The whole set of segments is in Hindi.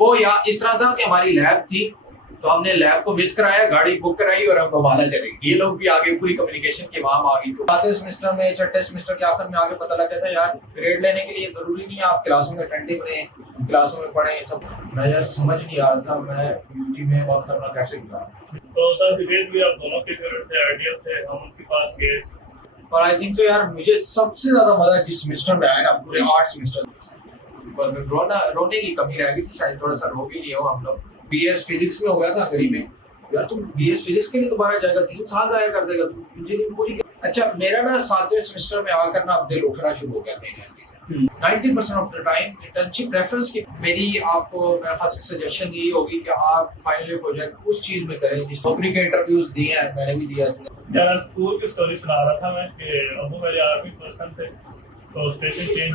वो या इस तरह था कि हमारी लैब थी, तो हमने लैब को मिस कराया, गाड़ी बुक कराई और हम बवाला चले गए। ये लोग भी आगे पूरी कम्युनिकेशन की वहां आ गई। तो चौथे सेमेस्टर में, छठे सेमेस्टर के आखिर में आगे पता लगा था यार ग्रेड लेने के लिए जरूरी नहीं है आप क्लासों में अटेंटिव रहें, क्लासों में पढ़ें सब। मैं यार समझ नहीं आ रहा था मैं यूटी में वक्त अपना कैसे गुजारूं। तो सर डिबेट भी आप दोनों के फेवरेट थे, आइडियल थे, हम उनके पास गए। और आई थिंक सो यार मुझे सबसे ज्यादा मजा जिस सेमेस्टर में आया ना, पूरे 8 सेमेस्टर रोने की कमी रह गई थी, शायद थोड़ा सा रो भी लिए हो हम लोग। बीएस फिजिक्स में हो गया था गरीब में, यार तुम बीएस फिजिक्स के लिए दोबारा जाएगा, 3 साल जाया कर देगा तुम इंजीनियरिंग पूरी। अच्छा मेरा ना 7वें सेमेस्टर में आकर ना दिल उठना शुरू हो गया था एनर्जी से। 90% of the time internship reference की मेरी आपको मेरे ख्याल से सजेशन यही होगी कि आप फाइनल प्रोजेक्ट उस चीज में करें जिस नौकरी के इंटरव्यूज दिए हैं, मैंने भी दिया। यार स्कूल की स्टोरी सुना रहा था मैं कि अबू मेरे आर्मी पर्सन थे, तो स्टेशन चेंज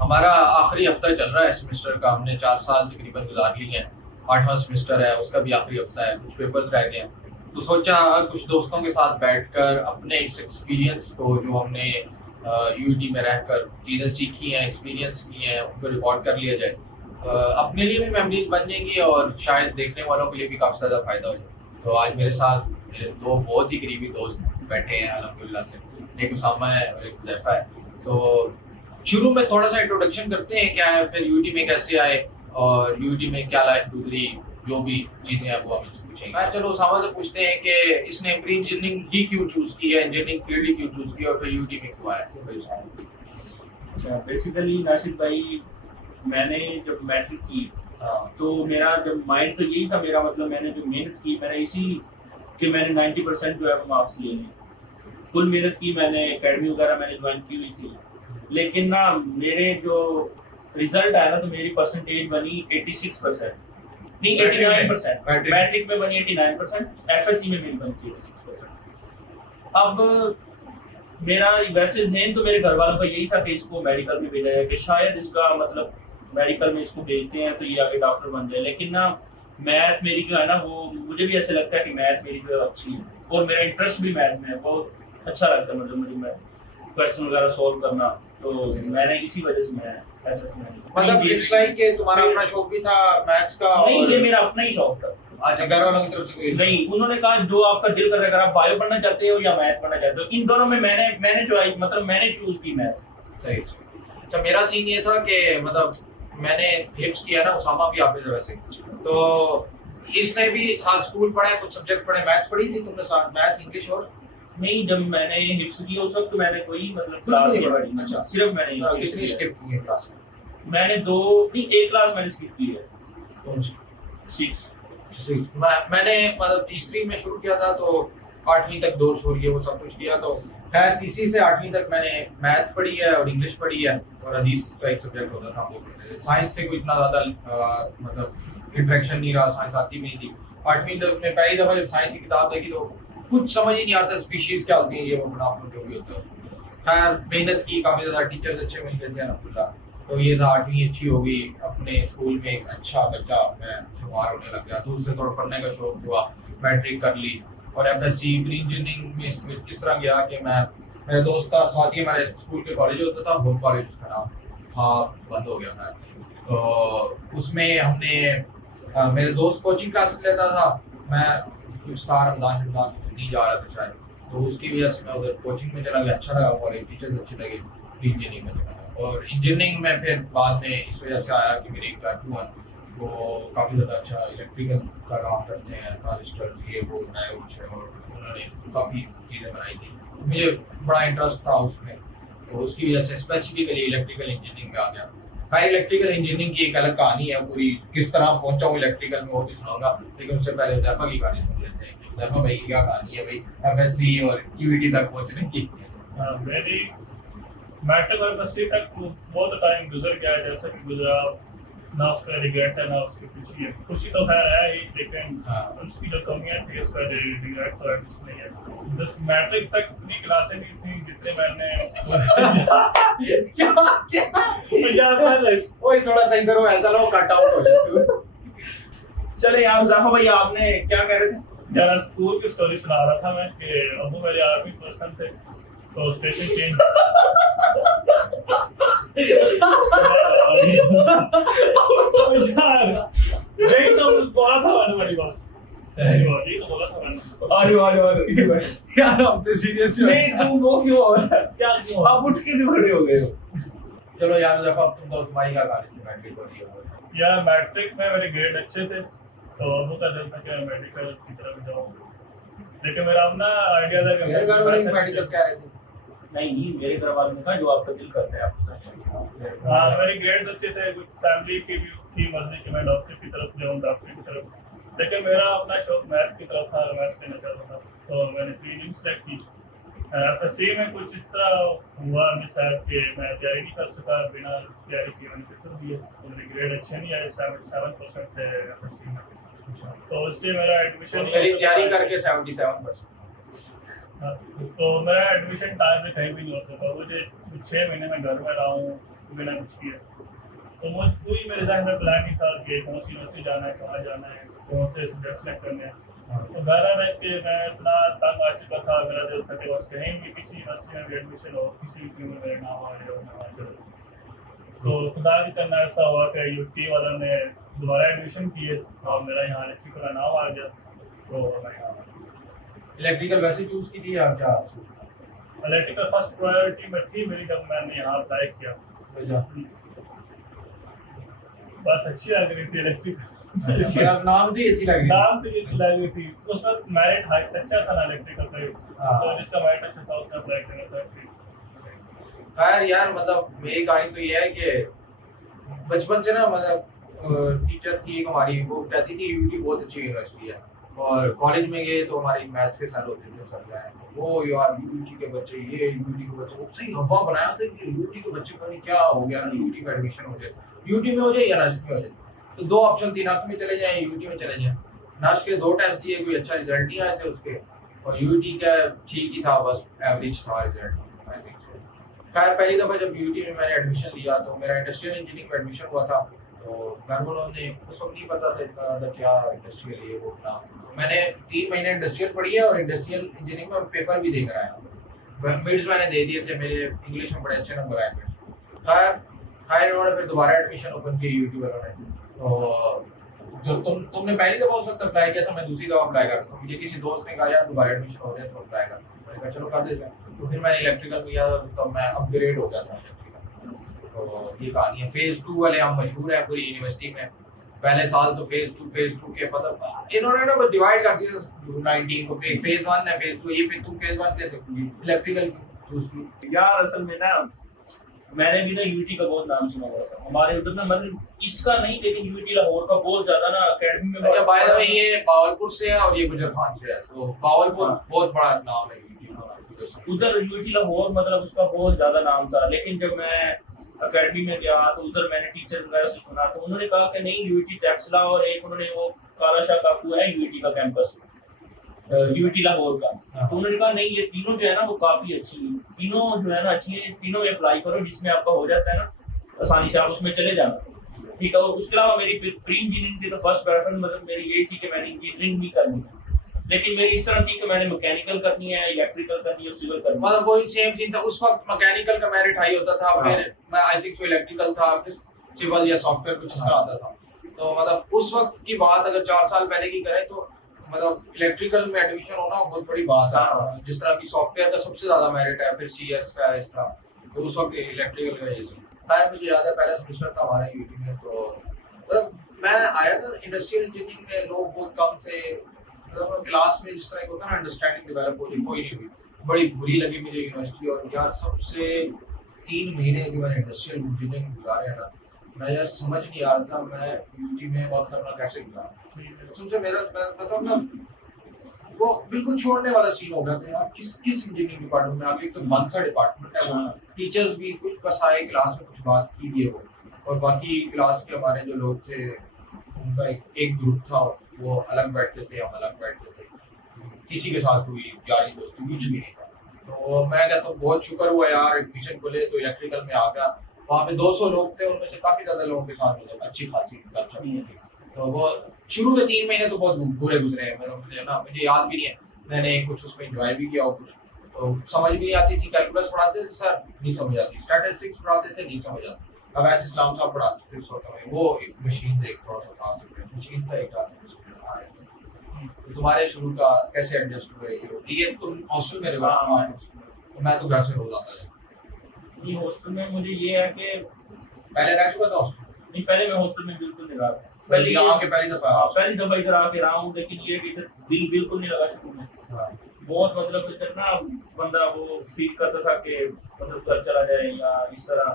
हमारा आखिरी हफ्ता चल रहा है सेमेस्टर का, हमने 4 साल तकरीबन गुजार लिए हैं। 8वां सेमेस्टर है, उसका भी आखिरी हफ्ता है, कुछ पेपर्स रह गए हैं। तो सोचा कुछ दोस्तों के साथ बैठकर अपने इस एक्सपीरियंस को जो हमने यूटी में रहकर चीज़ें सीखी हैं, एक्सपीरियंस की हैं, उनको रिकॉर्ड कर लिया जाए। अपने लिए भी मेमोरीज बन जाएंगी और शायद देखने वालों के लिए भी काफ़ी ज़्यादा फ़ायदा हो जाए। तो आज मेरे साथ मेरे 2 बहुत ही करीबी दोस्त बैठे हैं अल्हम्दुलिल्लाह से, एक उसामा है और एक हुज़ैफ़ा है। सो शुरू में थोड़ा सा इंट्रोडक्शन करते हैं क्या है, फिर यूटी में कैसे आए और यूटी में क्या लाइफ गुजरी, जो भी चीज़ें हैं वो हम इनसे पूछेंगे। चलो उसामा से पूछते हैं कि इसने प्री इंजीनियरिंग ही क्यों चूज़ की है, इंजीनियरिंग फील्ड ही क्यों चूज़ की और फिर यूटी में क्यों आया। अच्छा बेसिकली नासिर भाई, मैंने जब मैट्रिक की तो मेरा जब माइंड तो यही था मेरा, मतलब मैंने जो मेहनत की मैंने इसी कि मैंने 90% जो है वो मार्क्स लिए हैं। फुल मेहनत की मैंने, एकेडमी वगैरह मैंने ज्वाइन की हुई थी, लेकिन ना मेरे जो रिजल्ट आया ना तो मेरी परसेंटेज बनी 86%, नहीं 89%, मैट्रिक में बनी 89%, एफएससी में मेरी बनी 86%। अब मेरा वैसे जहन तो मेरे घर वालों का यही था कि इसको मेडिकल में भेजा जाए, कि शायद इसका मतलब मेडिकल में इसको भेजते हैं तो ये आगे डॉक्टर बन जाए। लेकिन ना मैथ मेरी जो है ना वो मुझे भी ऐसे लगता है कि मैथ मेरी जो अच्छी है और मेरा इंटरेस्ट भी मैथ में है, बहुत अच्छा लगता है मतलब मुझे मैथ क्वेश्चन वगैरह सॉल्व करना, तो मैंने इसी वजह से मैं एफएससी में मतलब इट्स लाइक कि तुम्हारा अपना शौक भी था मैथ्स का? नहीं, ये मेरा अपना ही शौक था। अच्छा, घर वालों की तरफ से कोई नहीं, उन्होंने कहा जो आपका दिल कर रहा है, अगर आप बायो पढ़ना चाहते हो या मैथ पढ़ना चाहते हो, इन दोनों में मैंने चॉइस मतलब मैंने चूज की मैथ। सही। अच्छा मेरा सीन ये था कि मतलब मैंने हिफ्स किया ना, उसामा भी हाफिज है वैसे, तो इसने भी साथ स्कूल पढ़ा, कुछ सब्जेक्ट पढ़े, मैथ्स पढ़ी थी तुमने साथ, मैथ इंग्लिश और? नहीं, जब मैंने हिफ्स की उस वक्त मैंने कोई मतलब क्लास नहीं पढ़ी। अच्छा, सिर्फ मैंने कितनी स्किप की है क्लास? मैंने 2 नहीं 1 क्लास मैंने स्किप की है। कौन सी? 6। मैंने मतलब तीसरी में शुरू किया था तो 8वीं तक 2 छोड़िए वो सब कुछ किया। तो खैर तीसरी से 8वीं तक मैंने मैथ पढ़ी है और इंग्लिश पढ़ी है और हदीस का एक सब्जेक्ट होता था हम लोग। साइंस से कोई इतना ज़्यादा मतलब इंटरेक्शन नहीं रहा, साइंस आती भी नहीं थी। 8वीं तक में पहली दफ़ा जब साइंस की किताब देखी तो कुछ समझ ही नहीं आता स्पीशीज़ क्या होती है, ये वो अपना जो भी होता है। खैर मेहनत की, काफ़ी ज़्यादा टीचर्स अच्छे मिल गए थे अल्हम्दुलिल्लाह। तो ये था 8वीं अच्छी हो गई, अपने स्कूल में एक अच्छा बच्चा मैं शुमार होने लग गया, तो उससे थोड़ा पढ़ने का शौक हुआ, मैट्रिक कर ली और एफएससी प्री इंजीनियरिंग में इस तरह गया कि मैं मेरा दोस्त था साथ ही हमारे स्कूल के कॉलेज होता था, वो कॉलेज उसका नाम था, बंद हो गया था। तो उसमें हमने मेरे दोस्त कोचिंग क्लासेस लेता था, मैं कुछ था रमजान नहीं जा रहा था शायद, तो उसकी वजह से मैं उधर कोचिंग में चला गया। अच्छा लगा कॉलेज, टीचर्स अच्छे लगे, प्री इंजीनियरिंग में चला गया। और इंजीनियरिंग में फिर बाद में इस वजह से आया कि मेरे एक चाचू हैं वो काफ़ी ज़्यादा अच्छा इलेक्ट्रिकल का काम करते हैं, ट्रांजिस्टर ये वो नए कुछ है, और उन्होंने काफ़ी चीज़ें बनाई थी, मुझे बड़ा इंटरेस्ट था उसमें, तो उसकी वजह से स्पेसिफिकली इलेक्ट्रिकल इंजीनियरिंग में आ गया। खैर इलेक्ट्रिकल इंजीनियरिंग की एक अलग कहानी है पूरी, किस तरह पहुंचा हूँ इलेक्ट्रिकल में वो भी सुनाऊंगा, लेकिन उससे पहले हुज़ैफ़ा की कहानी सुन लेते हैं। हुज़ैफ़ा भाई की क्या कहानी है भाई एफएससी और यूईटी तक पहुंचने की? मेरी मैट्रिक और 10वीं तक बहुत टाइम गुजर गया, जैसा कि गुजरा, ना उसका रिग्रेट है ना उसकी खुशी है। खुशी तो खैर है ही, लेकिन उसकी जो कमियां थी उसका रिग्रेट तो एटलीस्ट नहीं है। बस मैट्रिक तक इतनी क्लासें नहीं थी जितने मैंने ओए थोड़ा सा इधर हो, ऐसा ना हो कट आउट हो जाए। चले यार हुज़ैफ़ा भाई, आपने क्या कह रहे थे? यार स्कूल की स्टोरी सुना रहा था मैं कि अबू मेरे आर्मी पर्सन थे तो स्टेशन चेंज यार यही तो बोला था मैंने बड़ी बात यही तो बोला था मैंने अरे यार हमसे सीरियस नहीं तुम वो क्यों हो रहा है? क्या क्यों आप उठ के भी खड़े हो गए हो। चलो यार जब अब तुम तो तुम्हारी क्या कहानी थी मैट्रिक हो रही है यार मैट्रिक में मेरे ग्रेड अच्छे थे तो अबू का दिल था कि मैं मेडिकल की तरफ जाऊँ लेकिन मेरा अपना आइडिया था कि मेरे घर वाले मेडिकल कह रहे थे नहीं मेरे घर वालों ने कहा जो आपका दिल करता है आप हाँ मेरे ग्रेड अच्छे थे कुछ फैमिली की भी थी मर्जी कि मैं डॉक्टर की तरफ जाऊँ डॉक्टर की तरफ लेकिन मेरा अपना शौक मैथ्स की तरफ था मैथ्स लेना चाहता था तो मैंने प्रीलिम्स सेलेक्ट की एफएससी में कुछ इस तरह हुआ मिसाल कि मैं तैयारी नहीं कर सका बिना तैयारी किए मैंने पेपर दिए तो मेरे ग्रेड अच्छे नहीं आए 77% थे एफएससी में तो इसलिए मेरा एडमिशन मेरी तैयारी करके 77%। तो मेरा एडमिशन टाइम में कहीं भी नहीं होता था मुझे 6 महीने में घर में रहा हूँ बिना कुछ किए तो मुझे कोई मेरे जहन में प्लान नहीं था कि कौन सी यूनिवर्सिटी जाना है कहाँ जाना है कौन से सब्जेक्ट सेलेक्ट करने हैं तो घर रह के मैं इतना तंग आ चुका था मेरा दिल था कि बस कहीं भी किसी यूनिवर्सिटी में भी एडमिशन हो किसी भी में मेरा नाम आ जाए मैं वहाँ चलो तो खुदा की करना ऐसा हुआ कि यूटी वालों ने दोबारा एडमिशन किए और मेरा यहाँ इलेक्ट्रिकल का नाम आ गया तो मैं यहाँ इलेक्ट्रिकल वैसे चूज की थी आप क्या इलेक्ट्रिकल फर्स्ट प्रायोरिटी में थी मेरी जब मैंने यहाँ अप्लाई किया अच्छा बस अच्छी लग रही थी इलेक्ट्रिकल मेरा नाम से ही अच्छी लग रही नाम से ये अच्छी लग रही थी उस वक्त मेरिट हाई अच्छा था ना इलेक्ट्रिकल का हाँ। तो जिसका मेरिट अच्छा था उसने अप्लाई करना था खैर यार मतलब मेरी कहानी तो ये है कि बचपन से ना मतलब टीचर थी एक हमारी वो कहती थी यूटी बहुत अच्छी यूनिवर्सिटी है और कॉलेज में गए तो हमारी मैथ्स के सर होते थे सर गए वो यार यूटी के बच्चे ये यूटी के बच्चे सही हवा बनाया था कि यूटी के बच्चे को नहीं क्या हो गया ना यूटी में एडमिशन हो जाए यूटी में हो जाए या नासिक में हो जाए तो दो ऑप्शन थी नासिक में चले जाए यूटी में चले जाए नासिक के 2 टेस्ट दिए कोई अच्छा रिजल्ट नहीं आए थे उसके और यूटी का ठीक ही था बस एवरेज था रिजल्ट आई थिंक सो खैर पहली दफ़ा जब यूटी में मैंने एडमिशन लिया तो मेरा इंडस्ट्रियल इंजीनियरिंग में एडमिशन हुआ था तो घर वालों ने उस वक्त नहीं पता था इतना ज़्यादा क्या इंडस्ट्रियल ये वो ना मैंने 3 महीने इंडस्ट्रियल पढ़ी है और इंडस्ट्रियल इंजीनियरिंग में पेपर भी दे कर आया मिड्स मैंने दे दिए थे मेरे इंग्लिश में बड़े अच्छे नंबर आए मिड्स खैर इन्होंने फिर दोबारा एडमिशन ओपन किया यूट्यूब वालों ने तो जो तुमने पहली दफ़ा उस वक्त अप्लाई किया था मैं दूसरी दफ़ा अप्लाई कर रहा था मुझे किसी दोस्त ने कहा यार दोबारा एडमिशन हो रहा है तो अप्लाई कर मैंने कहा चलो कर देते हैं तो फिर मैंने इलेक्ट्रिकल में किया तो मैं अपग्रेड हो गया था इलेक्ट्रिकल तो ये कहानी है फेज 2 वाले हम मशहूर हैं पूरी यूनिवर्सिटी में पहले साल तो फेज 2 के मतलब इन्होंने ना डिवाइड कर दिया 19 को फेज 1 है फेज 2 ये फिर तुम फेज 1 के थे इलेक्ट्रिकल चूज की यार असल में ना मैंने भी ना यूटी का बहुत नाम सुना हुआ था हमारे उधर ना मतलब ईस्ट का नहीं लेकिन यूटी लाहौर का बहुत ज्यादा ना एकेडमी में अच्छा बाय द वे ये बावलपुर से है और ये गुजर खान से है तो बावलपुर बहुत बड़ा नाम है यूटी का उधर यूटी लाहौर मतलब उसका बहुत ज्यादा नाम था लेकिन जब मैं अकेडमी में गया तो उधर मैंने टीचर वगैरह से सुना तो उन्होंने कहा कि नहीं यूटी टेक्सला और एक उन्होंने वो कालाशाह काकू है यूटी का कैंपस यूटी लाहौर का तो उन्होंने कहा नहीं ये तीनों जो है ना वो काफी अच्छी तीनों जो है ना अच्छी है तीनों में अप्लाई करो जिसमें आपका हो जाता है ना आसानी से आप उसमें चले जाना ठीक है और उसके अलावा मेरी प्री इंजीनियरिंग थी तो फर्स्ट प्रेफरेंस मतलब मेरी यही थी कि मैंने इंजीनियरिंग नहीं करनी लेकिन मेरी इस तरह थी कि मैंने मैकेनिकल करनी है इलेक्ट्रिकल करनी है और सिविल करनी है मतलब वही सेम सीन था उस वक्त मैकेनिकल का मेरिट हाई होता था फिर मैं आई थिंक सो इलेक्ट्रिकल था फिर सिविल या सॉफ्टवेयर कुछ इस तरह आता था तो मतलब उस वक्त की बात अगर 4 साल पहले की करें तो मतलब इलेक्ट्रिकल में एडमिशन होना बहुत बड़ी बात है जिस तरह की सॉफ्टवेयर का सबसे ज्यादा मेरिट है फिर सीएस का है इस तरह तो उस वक्त इलेक्ट्रिकल का ये सब खैर मुझे याद है पहला सेमेस्टर था हमारा यूटी में तो मतलब मैं आया था इंडस्ट्रियल इंजीनियरिंग में लोग बहुत कम थे मतलब क्लास में जिस तरह होता है ना अंडरस्टैंडिंग डेवलप हो रही कोई नहीं हुई बड़ी बुरी लगी मुझे यूनिवर्सिटी और यार सबसे 3 महीने जो मैंने इंडस्ट्रियल इंजीनियरिंग गुजारे हैं ना मैं यार समझ नहीं आ रहा था मैं यूटी में वर्क करना कैसे गुजारा सबसे मेरा मतलब ना वो बिल्कुल छोड़ने वाला सीन हो गया था यार किस इंजीनियरिंग डिपार्टमेंट में आगे एक तो मन सा डिपार्टमेंट है वो टीचर्स भी कुछ बस आए क्लास में कुछ बात की भी है वो और बाकी क्लास के हमारे जो लोग थे उनका एक ग्रुप था वो अलग बैठते थे हम अलग बैठते थे किसी के साथ कोई यारी दोस्ती कुछ भी नहीं था तो मैं कहता हूँ बहुत शुक्र हुआ यार एडमिशन को ले तो इलेक्ट्रिकल में आ गया वहाँ पे 200 लोग थे उनमें से काफी ज्यादा लोगों के साथ मतलब अच्छी खासी गपशप हुई तो वो शुरू के 3 महीने तो बहुत बुरे गुजरे हैं, मतलब मुझे याद भी नहीं है, मैंने कुछ उसमें एंजॉय भी किया और कुछ तो समझ भी नहीं आती थी। कैलकुलस पढ़ाते थे सर, नहीं समझ आती, स्टैटिस्टिक्स पढ़ाते थे, नहीं समझ आती। अब ऐसे इस्लाम साहब पढ़ाते थे वो एक मशीन से थोड़ा सा था, मशीन था एक तो तुम्हारे शुरू का कैसे एडजस्ट हुए? ये तुम हॉस्टल में रहो? हाँ, तो मैं तो घर से रोज आता था। ये हॉस्टल में मुझे ये है कि पहले रह चुका था हॉस्टल? नहीं, पहले मैं हॉस्टल में बिल्कुल नहीं रहा था। पहले यहाँ के पहली दफा? हाँ, पहली दफा इधर आके रहा हूँ, लेकिन ये कि इधर दिल बिल्कुल नहीं लगा शुरू में। बहुत मतलब इधर ना बंदा वो फील करता था कि मतलब घर चला जाए या इस तरह,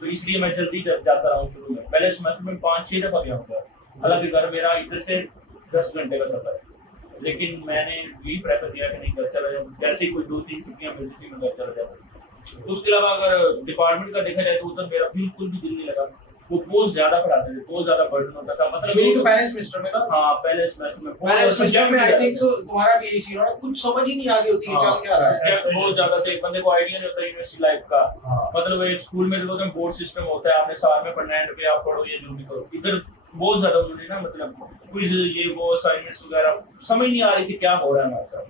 तो इसलिए मैं जल्दी जाता रहा हूँ शुरू में। पहले सेमेस्टर में 5-6 दफा गया हूँ। हालांकि घर मेरा इधर से 10 घंटे का सफर है, लेकिन मैंने यही प्रेफर किया कि नहीं घर चला जाऊँ। जैसे ही कोई 2-3 छुट्टियाँ मिलती थी मैं घर चला जाता। उसके अलावा अगर डिपार्टमेंट का देखा जाए तो उधर मेरा बिल्कुल भी दिल नहीं लगा। वो बहुत ज्यादा पढ़ाते थे, बहुत ज्यादा बर्डन होता था, मतलब शुरू के पहले सेमेस्टर में ना? हाँ, पहले सेमेस्टर में पहले सेमेस्टर में आई थिंक सो तुम्हारा भी यही सीन है, कुछ समझ ही नहीं आगे होती है चल क्या रहा है। सब्जेक्ट बहुत ज्यादा थे, बंदे को आइडिया नहीं होता यूनिवर्सिटी लाइफ का। हाँ। मतलब एक स्कूल में तो बोर्ड सिस्टम होता है, आपने साल में पढ़ना है, एंड पे आप पढ़ो ये जो भी करो। इधर बहुत ज्यादा उन्होंने ना मतलब क्विज ये वो असाइनमेंट्स वगैरह समझ नहीं आ रही थी क्या हो रहा है हमारे साथ।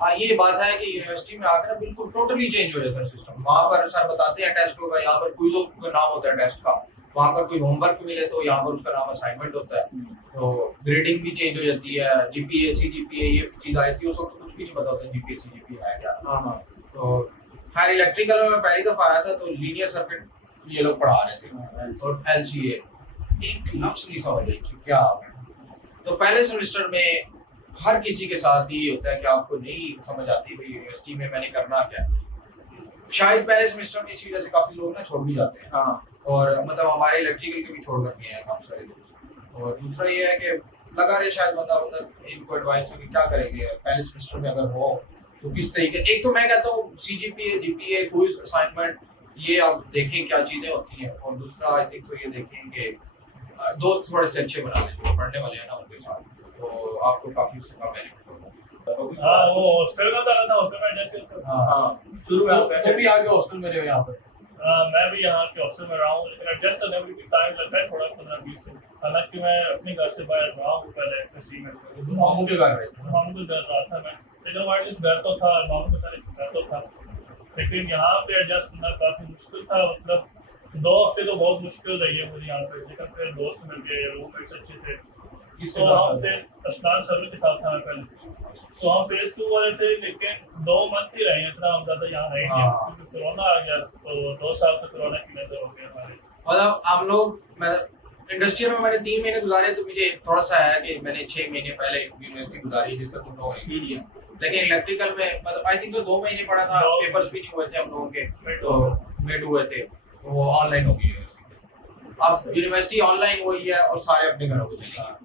हाँ, ये बात है कि यूनिवर्सिटी में आकर ना बिल्कुल टोटली चेंज हो जाता है सिस्टम। वहाँ पर सर बताते हैं टेस्ट होगा, यहाँ पर क्विज़ों का नाम होता है टेस्ट का। वहाँ पर कोई होमवर्क मिले तो यहाँ पर उसका नाम असाइनमेंट होता है। तो ग्रेडिंग भी चेंज हो जाती है, जीपीए सीजीपीए ये चीज़ आई थी, उस वक्त कुछ भी नहीं पता होता जीपीए सीजीपीए है क्या। हाँ। तो खैर इलेक्ट्रिकल में पहली दफा आया था तो लीनियर सर्किट ये लोग पढ़ा रहे थे और एलसीए एक लफ्ज नहीं समझ आई कि क्या। तो पहले सेमेस्टर में हर किसी के साथ ये होता है कि आपको नहीं समझ आती भाई यूनिवर्सिटी में मैंने करना क्या। शायद पहले सेमेस्टर में इसी वजह से काफी लोग ना छोड़ भी जाते हैं। हाँ। और मतलब हमारे इलेक्ट्रिकल के भी छोड़ कर गए हैं काफी सारे दोस्त। और दूसरा ये है कि लगा रहे शायद बंदा मतलब इनको एडवाइस हो कि क्या करेंगे पहले सेमेस्टर में अगर हो तो किस तरीके। एक तो मैं कहता हूँ सीजीपीए जीपीए क्विज असाइनमेंट ये आप देखें क्या चीजें होती हैं। और दूसरा आई थिंक तो ये देखें कि दोस्त थोड़े से अच्छे बना लें जो पढ़ने वाले हैं ना उनके साथ, तो आपको काफी उससे का बेनिफिट होगा। हाँ, वो हॉस्टल में था, हॉस्टल में एडजस्ट कर सकते। हाँ, शुरू में आप तो कैसे भी आगे हॉस्टल में रहे हो यहाँ पर? मैं भी यहाँ के हॉस्टल में रहा हूँ, लेकिन एडजस्ट करने में भी टाइम लगता है थोड़ा 15-20 दिन। हालांकि मैं अपने घर से बाहर रहा हूँ पहले कृषि में, मामू के घर रहे थे? मामू के घर रहा था मैं, लेकिन हमारे पास घर तो था, मामू के साथ घर तो था, लेकिन यहाँ पे एडजस्ट करना काफी मुश्किल था। मतलब 2 हफ्ते तो बहुत मुश्किल रही है मुझे यहाँ पे, लेकिन फिर दोस्त मिल गए, रूममेट्स अच्छे थे। तो हम फेज अस्नान सर्वे के साथ था पहले, तो हम फेज 2 वाले थे, लेकिन 2 मंथ ही रहे, इतना हम ज्यादा यहाँ रहे नहीं क्योंकि कोरोना आ गया। तो 2 साल तक कोरोना की नजर हो गया हमारे। मतलब हम लोग मैं इंडस्ट्रियल में मैंने 3 महीने गुजारे तो मुझे थोड़ा सा है कि मैंने 6 महीने पहले यूनिवर्सिटी गुजारी जिस तरह तुम लोगों ने की है। लेकिन इलेक्ट्रिकल में मतलब आई थिंक तो 2 महीने पढ़ा था, पेपर्स भी नहीं हुए थे हम लोगों के, तो मिड हुए थे, तो वो ऑनलाइन हो गई यूनिवर्सिटी। अब यूनिवर्सिटी ऑनलाइन हुई है और सारे अपने घरों को चले गए।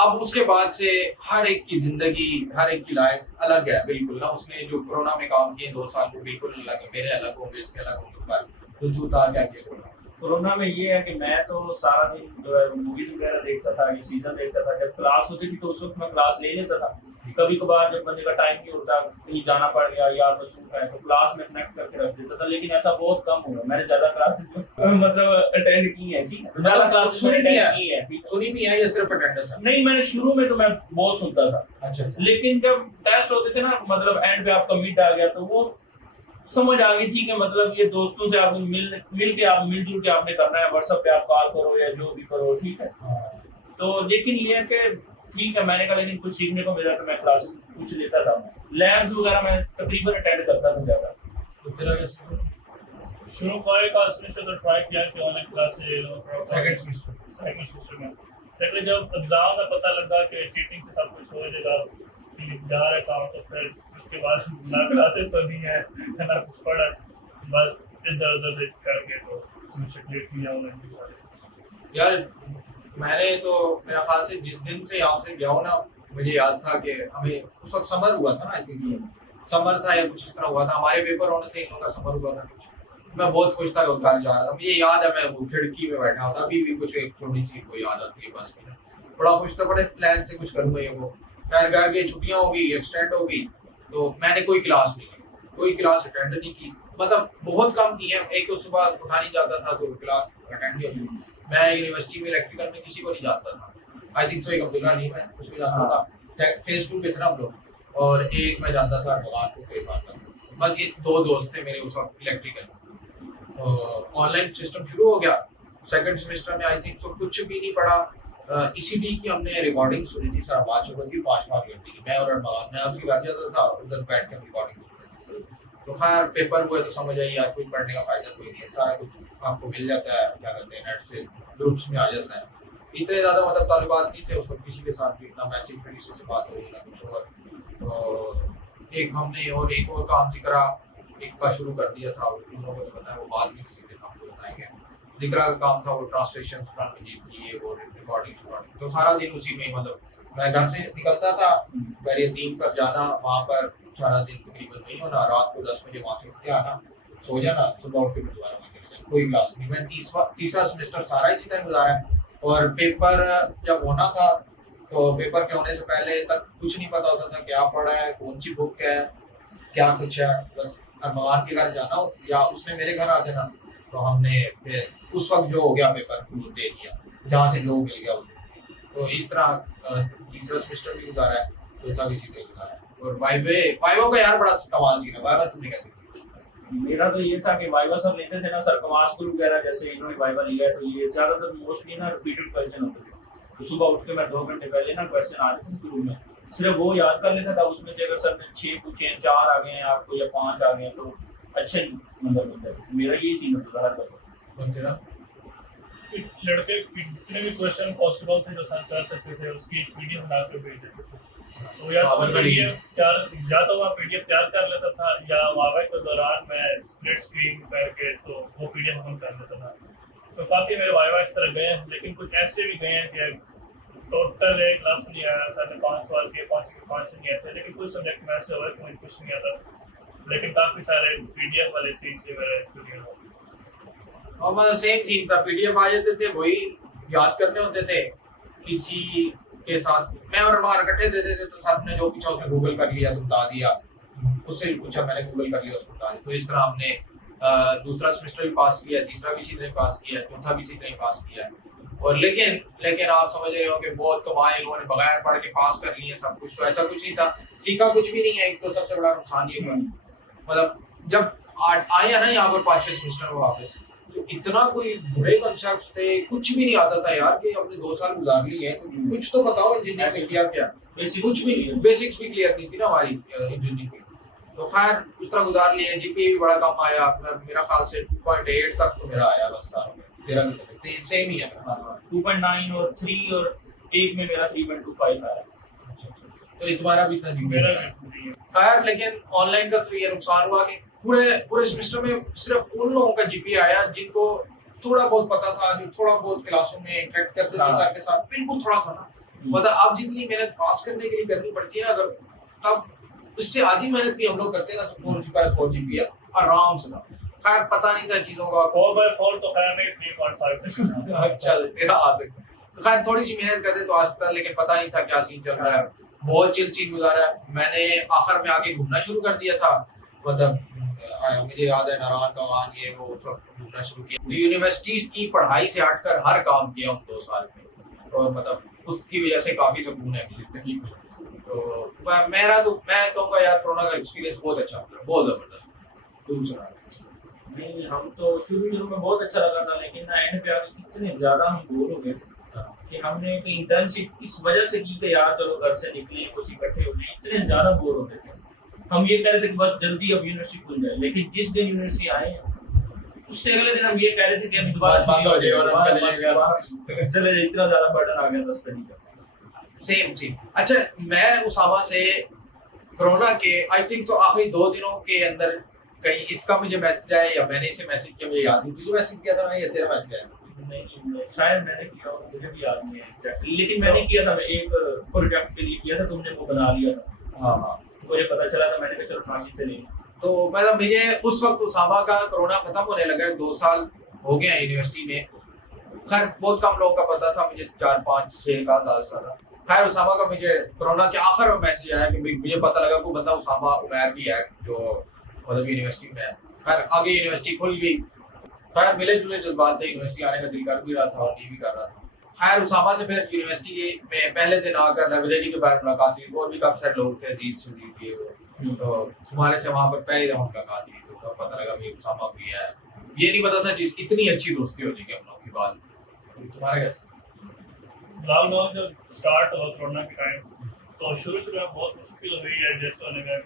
अब उसके बाद से हर एक की जिंदगी हर एक की लाइफ अलग है बिल्कुल ना। उसने जो कोरोना में काम किए 2 साल वो बिल्कुल अलग है, मेरे अलग होंगे, इसके अलग होंगे। पर तो तू था क्या किया कोरोना में ये है कि मैं तो सारा दिन जो है मूवीज वगैरह देखता था, ये सीजन देखता था। जब क्लास होती थी तो उस वक्त मैं क्लास ले लेता था। कभी कभार जब बंदे का टाइम नहीं होता, कहीं जाना पड़ गया, यार मसरूफ है, तो क्लास में कनेक्ट करके रख देता था। लेकिन ऐसा बहुत कम हुआ, मैंने ज्यादा क्लासेस मतलब अटेंड की है, ठीक है, ज्यादा क्लासेस सुनी अटेंड भी की है। सुनी भी है या सिर्फ अटेंडेंस है? नहीं, मैंने शुरू में तो मैं बहुत सुनता था, अच्छा। लेकिन जब टेस्ट होते थे ना, मतलब एंड पे आपका मिड आ गया, तो वो समझ आ गई थी कि मतलब ये दोस्तों से आप मिल के आप मिलजुल के आपने करना है। व्हाट्सएप पे आप कॉल करो या जो भी करो, ठीक है। तो लेकिन ये है कि ठीक है, मैंने कहा लेकिन कुछ सीखने को मिला तो मैं क्लासेस कुछ लेता था। लैब्स वगैरह मैं तकरीबन अटेंड करता था ज्यादा। तो तेरा कैसे शुरू का सेमेस्टर तो ट्राई किया कि ऑनलाइन क्लास ले लो, सेकंड सेमेस्टर में, लेकिन जब एग्जाम में पता लगा कि चीटिंग से सब कुछ हो जाएगा कि जा रहा काम, तो फिर उसके बाद ना क्लासेस होनी है ना कुछ पढ़ा, बस इधर उधर से करके तो सेमेस्टर क्लियर किया ऑनलाइन के साथ। यार मैंने तो मेरा ख्याल से जिस दिन से यहाँ से गया हूँ ना, मुझे याद था कि हमें उस वक्त समर हुआ था ना, आई थिंक समर था या कुछ इस तरह हुआ था, हमारे पेपर होने थे, इन लोगों का समर हुआ था कुछ। मैं बहुत खुश था घर जा रहा था, मुझे याद है मैं वो खिड़की में बैठा होता, अभी भी कुछ एक थोड़ी सी वो याद आती है बस की। बड़ा खुश था, बड़े प्लान से कुछ करूँगा ये वो। खैर घर के छुट्टियाँ हो गई, एक्सटेंड हो गई, तो मैंने कोई क्लास नहीं की, कोई क्लास अटेंड नहीं की, मतलब बहुत कम की है। एक तो सुबह उठा नहीं जाता था तो क्लास अटेंड नहीं होती। मैं यूनिवर्सिटी में इलेक्ट्रिकल में किसी को नहीं जानता था, आई थिंक सो एक अब्दुल्ला नहीं है उसको जानता था, फेस 2 पे थे ना हम लोग, और एक मैं जानता था भगवान को फेस आता था। बस ये 2 दोस्त थे मेरे उस वक्त इलेक्ट्रिकल। ऑनलाइन सिस्टम शुरू हो गया सेकंड सेमेस्टर में, आई थिंक सो कुछ भी नहीं पढ़ा। ईसीडी की हमने रिकॉर्डिंग सुनी थी सर, 5 होकर की 5 घंटे की, मैं और अरमान, मैं उसकी घर जाता था, उधर बैठ के रिकॉर्डिंग सुनते थे। तो खैर पेपर हुए तो समझ आई यार कुछ पढ़ने का फायदा कोई नहीं है, सारा कुछ आपको मिल जाता है, क्या कहते हैं नेट से ग्रुप्स में आ जाता है। इतने ज़्यादा मतलब ताल्लुकात नहीं थे उस वक्त किसी के साथ भी, ना मैसेज पे किसी से बात हो रही ना कुछ और। तो एक हमने और एक और काम जिक्रा एक का शुरू कर दिया था, उन लोगों को तो पता है, वो बाद में किसी दिन आपको बताएंगे। जिक्रा का काम था वो ट्रांसलेशन कुरान मजीद की, वो रिकॉर्डिंग, तो सारा दिन उसी में, मतलब मैं घर से निकलता था बैरियर 3 पर जाना, वहाँ पर सारा दिन तकरीबन नहीं होना, रात को 10 बजे वहाँ से उठ के आना, सो जाना, सुबह उठ के दोबारा वहाँ चले जाना, कोई क्लास नहीं। मैं तीसरा सेमेस्टर सारा इसी टाइम गुजारा है। और पेपर जब होना था तो पेपर के होने से पहले तक कुछ नहीं पता होता था क्या पढ़ा है, कौन सी बुक है, क्या कुछ है। बस अरमान के घर जाना हो या उसने मेरे घर आ जाना, तो हमने फिर उस वक्त जो हो गया पेपर वो दे दिया, जहाँ से जो मिल गया वो। तो इस तरह तीसरा सेमेस्टर भी गुजारा है, चौथा भी इसी तरह गुजारा है। और वाइवा का यार बड़ा कमाल सीन है, वाइवा तुमने कैसे? मेरा तो ये था कि वाइवा सब लेते थे ना सर, कमास गुरु वगैरह जैसे इन्होंने वाइवा लिया है, तो ये ज्यादातर मोस्टली ना रिपीटेड क्वेश्चन होते थे। तो सुबह उठ के मैं 2 घंटे पहले ना क्वेश्चन आ जाते थे गुरु में, सिर्फ वो याद कर लेता था। उसमें से अगर सर ने 6 पूछे हैं, 4 आ गए हैं आपको या 5 आ गए हैं, तो अच्छे नंबर मिलते थे। मेरा यही सीन होता था हर बार। लड़के जितने भी क्वेश्चन पॉसिबल थे जो सर कर सकते थे उसकी एक पीडीएफ बना के भेज देते थे। तो या तो वह पीडीएफ तैयार कर लेता था, या वाइवा के दौरान मैं स्प्लिट स्क्रीन करके तो वो पीडीएफ हम कर लेता था। तो काफ़ी मेरे वाइवा इस तरह गए हैं, लेकिन कुछ ऐसे भी गए हैं कि टोटल एक लफ्ज़ नहीं आया, सर ने 5 सवाल किए, 5 के 5 नहीं आते, लेकिन कुछ सब्जेक्ट में ऐसे हुआ कि मुझे कुछ नहीं आता, लेकिन काफ़ी सारे पीडीएफ वाले सीन से मेरा एक्सपीरियंस हो। और मतलब सेम चीज था, पीडीएफ आ जाते थे, वही याद करने होते थे। किसी के साथ मैं और अरमान इकट्ठे देते थे, तो सर ने जो पूछा उसने गूगल कर लिया तो बता दिया, उससे भी पूछा मैंने गूगल कर लिया उसको बता दिया। तो इस तरह हमने दूसरा सेमेस्टर भी पास किया, तीसरा भी इसी तरह पास किया, चौथा भी इसी तरह पास किया। और लेकिन आप समझ रहे हो कि बहुत कमाए लोगों ने बगैर पढ़ के पास कर लिए सब कुछ, तो ऐसा कुछ नहीं था, सीखा कुछ भी नहीं है। एक तो सबसे बड़ा नुकसान ये हुआ, मतलब जब आया ना यहाँ पर 5वें सेमेस्टर में वापस, तो इतना कोई बुरे कंसेप्ट थे, कुछ भी नहीं आता था यार, कि हमने 2 साल गुजार लिए हैं, कुछ तो बताओ इंजीनियरिंग में किया क्या, कुछ भी नहीं, बेसिक्स भी क्लियर नहीं थी ना हमारी इंजीनियरिंग की। तो खैर उस तरह गुजार लिए, जीपीए भी बड़ा कम आया, मेरा ख्याल से 2.8 तक तो मेरा आया बस सारा, तेरा भी सेम ही है 2.9 और 3 और एक में मेरा 3.25 आया। तो तुम्हारा भी इतना जीपीए खैर। लेकिन ऑनलाइन का तो ये नुकसान हुआ कि पूरे सेमेस्टर में सिर्फ उन लोगों का जीपीए आया जिनको थोड़ा बहुत पता था, जो थोड़ा बहुत क्लासों में इंटरेक्ट करते थे सर के साथ, बिल्कुल थोड़ा था ना। मतलब आप जितनी मेहनत पास करने के लिए करनी पड़ती है ना, अगर तब उससे आधी मेहनत भी हम लोग करते ना, तो 4 जीपीए आराम से था। खैर पता नहीं था चीजों का, 4/4 तो खैर नहीं, 3.5 अच्छा तेरा आ सकता, तो खैर थोड़ी सी मेहनत करते तो आ सकता, लेकिन पता नहीं था क्या सीन चल रहा है। बहुत चिल सीन गुजारा। मैंने आखिर में आके घूमना शुरू कर दिया था, मतलब मुझे याद है नारायण कमान ये वो उस वक्त घूमना शुरू किया। यूनिवर्सिटी की पढ़ाई से हटकर हर काम किया उन 2 साल में, और मतलब उसकी वजह से काफी सुकून है मुझे जिंदगी में। तो मैं कहूँगा यार कोरोना का एक्सपीरियंस बहुत अच्छा था, बहुत जबरदस्त। तुम सुना? नहीं, हम तो शुरू में बहुत अच्छा लगा था, लेकिन ना एंड पे आके इतने ज्यादा हम बोर हो गए कि हमने एक इंटर्नशिप इस वजह से की कि यार चलो घर से निकले, कुछ इकट्ठे हो गए, इतने ज्यादा बोर हो गए थे। हम ये कह रहे थे कि बस जल्दी अब यूनिवर्सिटी खुल जाए, लेकिन जिस दिन यूनिवर्सिटी आए उससे अगले दिन हम ये कह रहे थे कि अभी दोबारा बंद हो जाए और चले जाए, इतना ज्यादा बर्डन आ गया था स्टडी का। सेम। अच्छा, मैं उसामा से कोरोना के आई थिंक तो आखिरी 2 दिनों के अंदर कहीं इसका मुझे मैसेज आया या मैंने इसे मैसेज किया, मुझे याद नहीं, तुझे मैसेज किया था मैंने या तेरा मैसेज आया? नहीं, शायद मैंने किया हो, मुझे भी याद नहीं है एग्जैक्टली, लेकिन मैंने किया था, मैं एक प्रोजेक्ट के लिए किया था, तुमने वो बना लिया था। हाँ, मुझे पता चला था, मैंने कहा चलो फांसी से ले। तो मतलब मुझे उस वक्त उसामा का कोरोना खत्म होने लगा है, 2 साल हो गए हैं यूनिवर्सिटी में। खैर बहुत कम लोगों का पता था, मुझे 4, 5, 6 का अंदाजा था। खैर उसामा का मुझे कोरोना के आखिर में मैसेज आया कि मुझे पता लगा कोई बंदा उसामा उमैर भी है जो मतलब यूनिवर्सिटी में है। खैर आगे यूनिवर्सिटी खुल गई, खैर मिले जुले जज्बात थे, यूनिवर्सिटी आने का दिल कर भी रहा था और नहीं भी कर रहा था। खैर उसामा से फिर यूनिवर्सिटी में पहले दिन आकर लाइब्रेरी के बाहर मुलाकात हुई, और भी काफी सारे लोग थे, अजीज सुजीत ये वो, तो तुम्हारे से वहाँ पर पहली दफा मुलाकात हुई, तो पता लगा भाई उसामा भी है। ये नहीं पता था जिस इतनी अच्छी दोस्ती हो जाएगी हम लोग की बात। तुम्हारे कैसे? लॉकडाउन जब स्टार्ट हुआ कोरोना के टाइम, तो शुरू में बहुत मुश्किल हुई है, जैसे होने में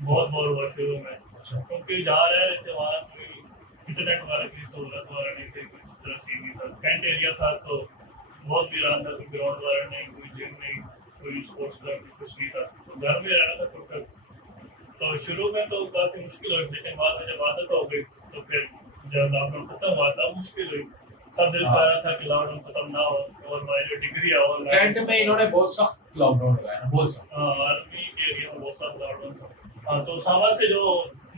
बहुत बोर हुआ शुरू में, क्योंकि जहाँ रह रहे थे वहाँ कोई इंटरनेट वगैरह की सहूलत वगैरह नहीं थी, कोई तरह से नहीं था। कैंट एरिया था तो बहुत भी रहा था, कोई ग्राउंड वगैरह नहीं, कोई जिम नहीं, कोई स्पोर्ट्स क्लब कुछ नहीं था, तो घर में रहना था टोटल। तो शुरू में तो काफ़ी मुश्किल हुई, लेकिन बाद में जब आदत हो गई तो फिर जब लॉकडाउन खत्म हुआ तब मुश्किल हुई। तब दिल कर रहा था कि लॉकडाउन खत्म ना हो और हमारी जो डिग्री है और कैंट में इन्होंने बहुत सख्त लॉकडाउन लगाया ना, बहुत सख्त। आर्मी के एरिया में बहुत सारा लॉकडाउन था। हाँ, तो सामा से जो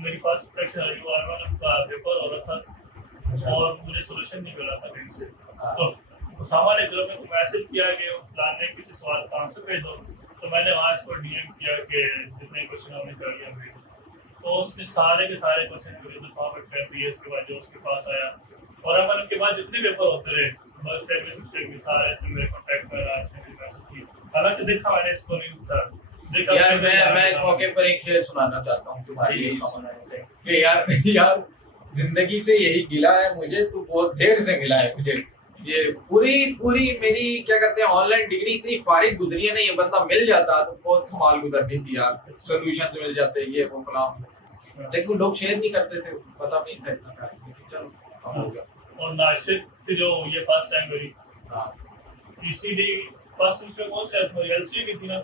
मेरी फर्स्ट इंस्पेक्शन आई वो आर्मी का पेपर हो रहा था और मुझे सोल्यूशन नहीं मिला था कहीं से। तो सामा ने जब मेरे को मैसेज किया कि फलान ने किसी सवाल का आंसर भेज दो, तो मैंने वहाँ इसको डीएम किया कि जितने क्वेश्चन हमने कर लिया भेज दो। तो उसने सारे के सारे क्वेश्चन मेरे तो फॉरवर्ड कर दिए। इसके बाद जो उसके पास आया और अमन के बाद जितने पेपर होते रहे बस से मिस्टेक भी सारे इसने मेरे कांटेक्ट में आज ने मैसेज की। हालांकि देखा मैंने इसको नहीं था देखा यार मैं इस मौके पर एक शेर सुनाना चाहता हूँ तुम्हारे लिए कि यार जिंदगी से यही गिला है मुझे, तो बहुत देर से मिला है मुझे। ये पूरी मेरी क्या कहते हैं ऑनलाइन डिग्री इतनी फारिग गुजरी है ना, ये बंदा मिल जाता तो बहुत कमाल गुजरनी थी यार, सोल्यूशन मिल जाते ये वो फलाम, लेकिन लोग शेयर नहीं करते थे, पता नहीं था इतना। चलो हो गया। और नाशिक से जो ये फर्स्ट टाइम मेरी हाँ ईसीडी फर्स्ट सेमेस्टर कौन सा था, एलसी की थी ना,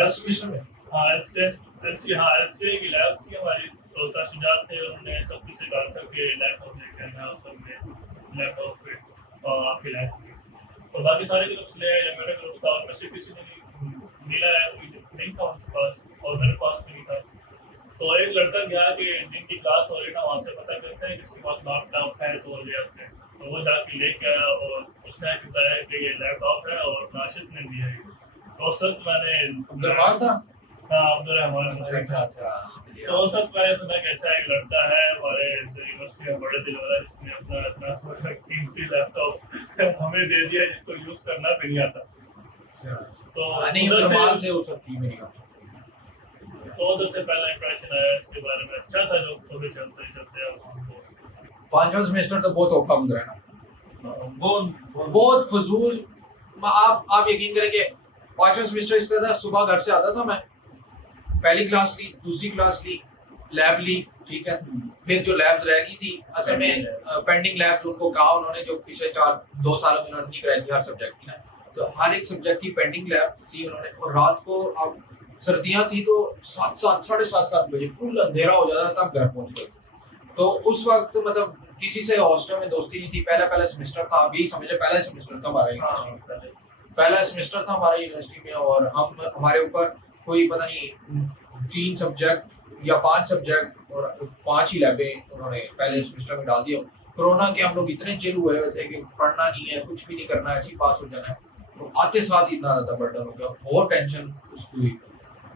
एलसी में हाँ एलसी की लैब थी हमारी। तो सर शुजात थे, उन्होंने सब किसी बात करके लैपटॉप लेके आया, सबने लैपटॉप पे और आपके लैब पे और बाकी सारे ग्रुप्स ले आए। मेरे ग्रुप्स था और मुझसे किसी ने मिला है कोई नहीं था उनके पास और मेरे पास भी नहीं था। तो एक लड़का गया कि जिनकी क्लास हो रही ना वहाँ से पता करते हैं जिसके पास लैपटॉप है तो ले आते हैं। तो वो जाके लेके आया और उसने बताया कि ये लैपटॉप है और नाशिद ने दिया है। तो सब मैंने अब्दुलरहमान था। हाँ अब्दुलरहमान। अच्छा तो सब मैंने सुना कि अच्छा एक लड़का है हमारे यूनिवर्सिटी में बड़े दिल वाला जिसने अपना इतना कीमती लैपटॉप हमें दे दिया जिसको यूज करना भी नहीं आता। तो नहीं अब्दुलरहमान से हो सकती है मेरी। तो उधर से पहला इंप्रेशन आया इसके बारे में अच्छा था, जो थोड़े चलते पांचवा सेमेस्टर तो बहुत औखा गुजरा ना, बहुत फजूल। आप यकीन करेंगे पांचवा सेमेस्टर इस तरह था, सुबह घर से आता था मैं, पहली क्लास ली, दूसरी क्लास ली, लैब ली, ठीक है, फिर जो लैब्स रह गई थी असल में पेंडिंग लैब्स उनको कहा उन्होंने जो पिछले 2 सालों में उन्होंने नहीं कराई थी हर सब्जेक्ट की ना, तो हर एक सब्जेक्ट की पेंडिंग लैब्स ली उन्होंने। और रात को अब सर्दियां थी तो 7 बजे फुल अंधेरा हो जाता तब घर पहुंच गए। तो उस वक्त मतलब किसी से हॉस्टल में दोस्ती नहीं थी, पहला सेमेस्टर था, अभी समझे पहला सेमेस्टर था हमारा, पहला सेमेस्टर था हमारा यूनिवर्सिटी में, और हमारे ऊपर कोई पता नहीं 3 सब्जेक्ट या 5 सब्जेक्ट और 5 ही लैबें उन्होंने पहले सेमेस्टर में डाल दिया। कोरोना के हम लोग इतने चिल हुए थे कि पढ़ना नहीं है, कुछ भी नहीं करना है, ऐसे ही पास हो जाना है। तो आते साथ ही इतना ज्यादा बर्डन हो गया, बहुत टेंशन उसको हुई।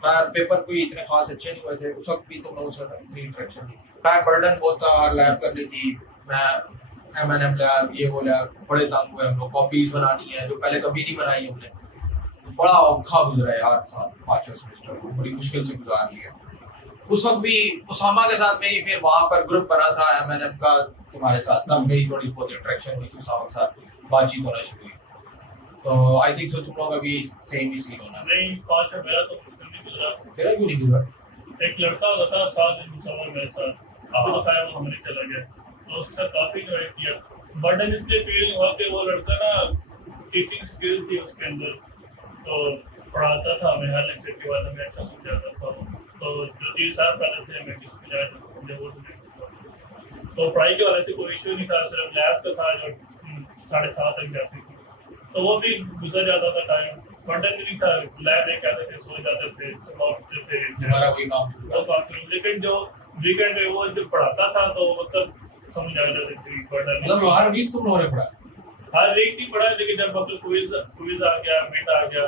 खैर पेपर कोई इतने खास अच्छे नहीं हुए थे उस वक्त भी, तुम लोगों से इतनी इंटरेक्शन नहीं थी। खैर बर्डन बहुत था, हर लैब करनी थी, मैं M&M लैब ये वो लैब, बड़े तंग हुए हम लोग, कॉपीज बनानी है जो पहले कभी नहीं बनाई हमने, बड़ा औखा गुजरा यार साथ 5वां सेमेस्टर को, बड़ी मुश्किल से गुजार लिया। उस वक्त भी उसामा के साथ मेरी फिर वहाँ पर ग्रुप बना था M&M का तुम्हारे साथ, तब मेरी थोड़ी बहुत इंटरेक्शन हुई थी उसामा के साथ, बातचीत होना शुरू हुई। तो आई थिंक सो तुम लोग अभी सेम ही सीन होना। नहीं 5 मेरा तो मुश्किल नहीं गुजरा। तेरा क्यों नहीं गुजरा? एक लड़का होता था 7 दिन सफर मेरे साथ, अभी तो खैर वो हमने चला गया, तो उसके साथ काफी एंजॉय किया। बर्डन इसलिए फील हुआ कि वो लड़का ना टीचिंग स्किल थी उसके अंदर, तो पढ़ाता था हमें, हर लेक्चर के बाद हमें अच्छा समझाता था। तो जो चीज़ साफ पहले थे हमें किसी को जाए तो पढ़ाई के वाले से कोई इशू नहीं था, सिर्फ लैब्स का था जो 7:30 तक जाती थी, तो वो भी गुजर जाता था टाइम। बर्डन भी नहीं था, लैब एक आते थे, सो जाते थे, उठते थे, हमारा वही काम शुरू। लेकिन जो वीकेंड में वो जो पढ़ाता था तो मतलब समझ आ जाती थी बर्डन। मतलब हर वीक तुम लोगों ने पढ़ा? हर वीक नहीं पढ़ा, लेकिन जब मतलब क्विज आ गया, मिड आ गया,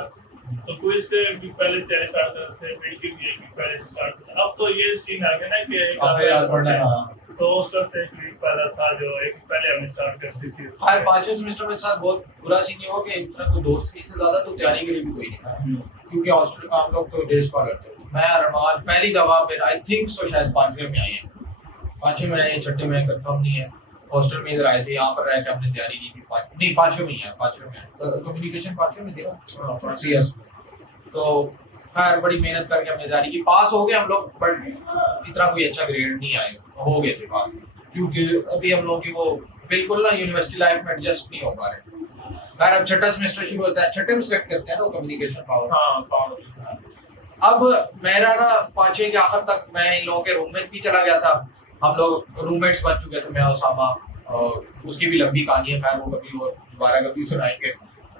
तो क्विज से भी पहले तैयारी स्टार्ट करते थे, मिड की भी एक वीक पहले से स्टार्ट करते। अब तो ये सीन आ गया ना कि याद पढ़ना है, तो उस वक्त एक वीक पहला था जो एक पहले हमने स्टार्ट करती थी। हर पांचवें सेमेस्टर में साथ बहुत बुरा सीन ये हुआ कि इतना तो दोस्त नहीं थे ज्यादा, तो तैयारी के लिए भी कोई नहीं था, क्योंकि हॉस्टल हम लोग तो डे स्कॉलर थे। मैं अरमान पहली दफा फिर आई थिंक सो शायद पांचवें में आए हैं, पांचवें में आए हैं, छठे में कंफर्म नहीं है। हॉस्टल में इधर आए थे, यहाँ पर रह के हमने तैयारी की थी। नहीं पांचवें में ही है, पांचवें में है कम्युनिकेशन, पांचवें में थी ना CS में। तो खैर बड़ी मेहनत करके हमने तैयारी की, पास हो गए हम लोग, बट इतना कोई अच्छा ग्रेड नहीं आए, हो गए थे पास, क्योंकि अभी हम लोग की वो बिल्कुल ना यूनिवर्सिटी लाइफ में एडजस्ट नहीं हो पा रहे। खैर अब छठा सेमेस्टर शुरू होता है, छठे में सेलेक्ट करते हैं ना कम्युनिकेशन पावर। हाँ पावर। अब मेरा ना पांचवें के आखिर तक मैं इन लोगों के रूममेट भी चला गया था, हम लोग रूममेट्स बन चुके थे, मैं उसामा, और उसकी भी लंबी कहानी है, खैर वो कभी और दोबारा कभी सुनाएंगे।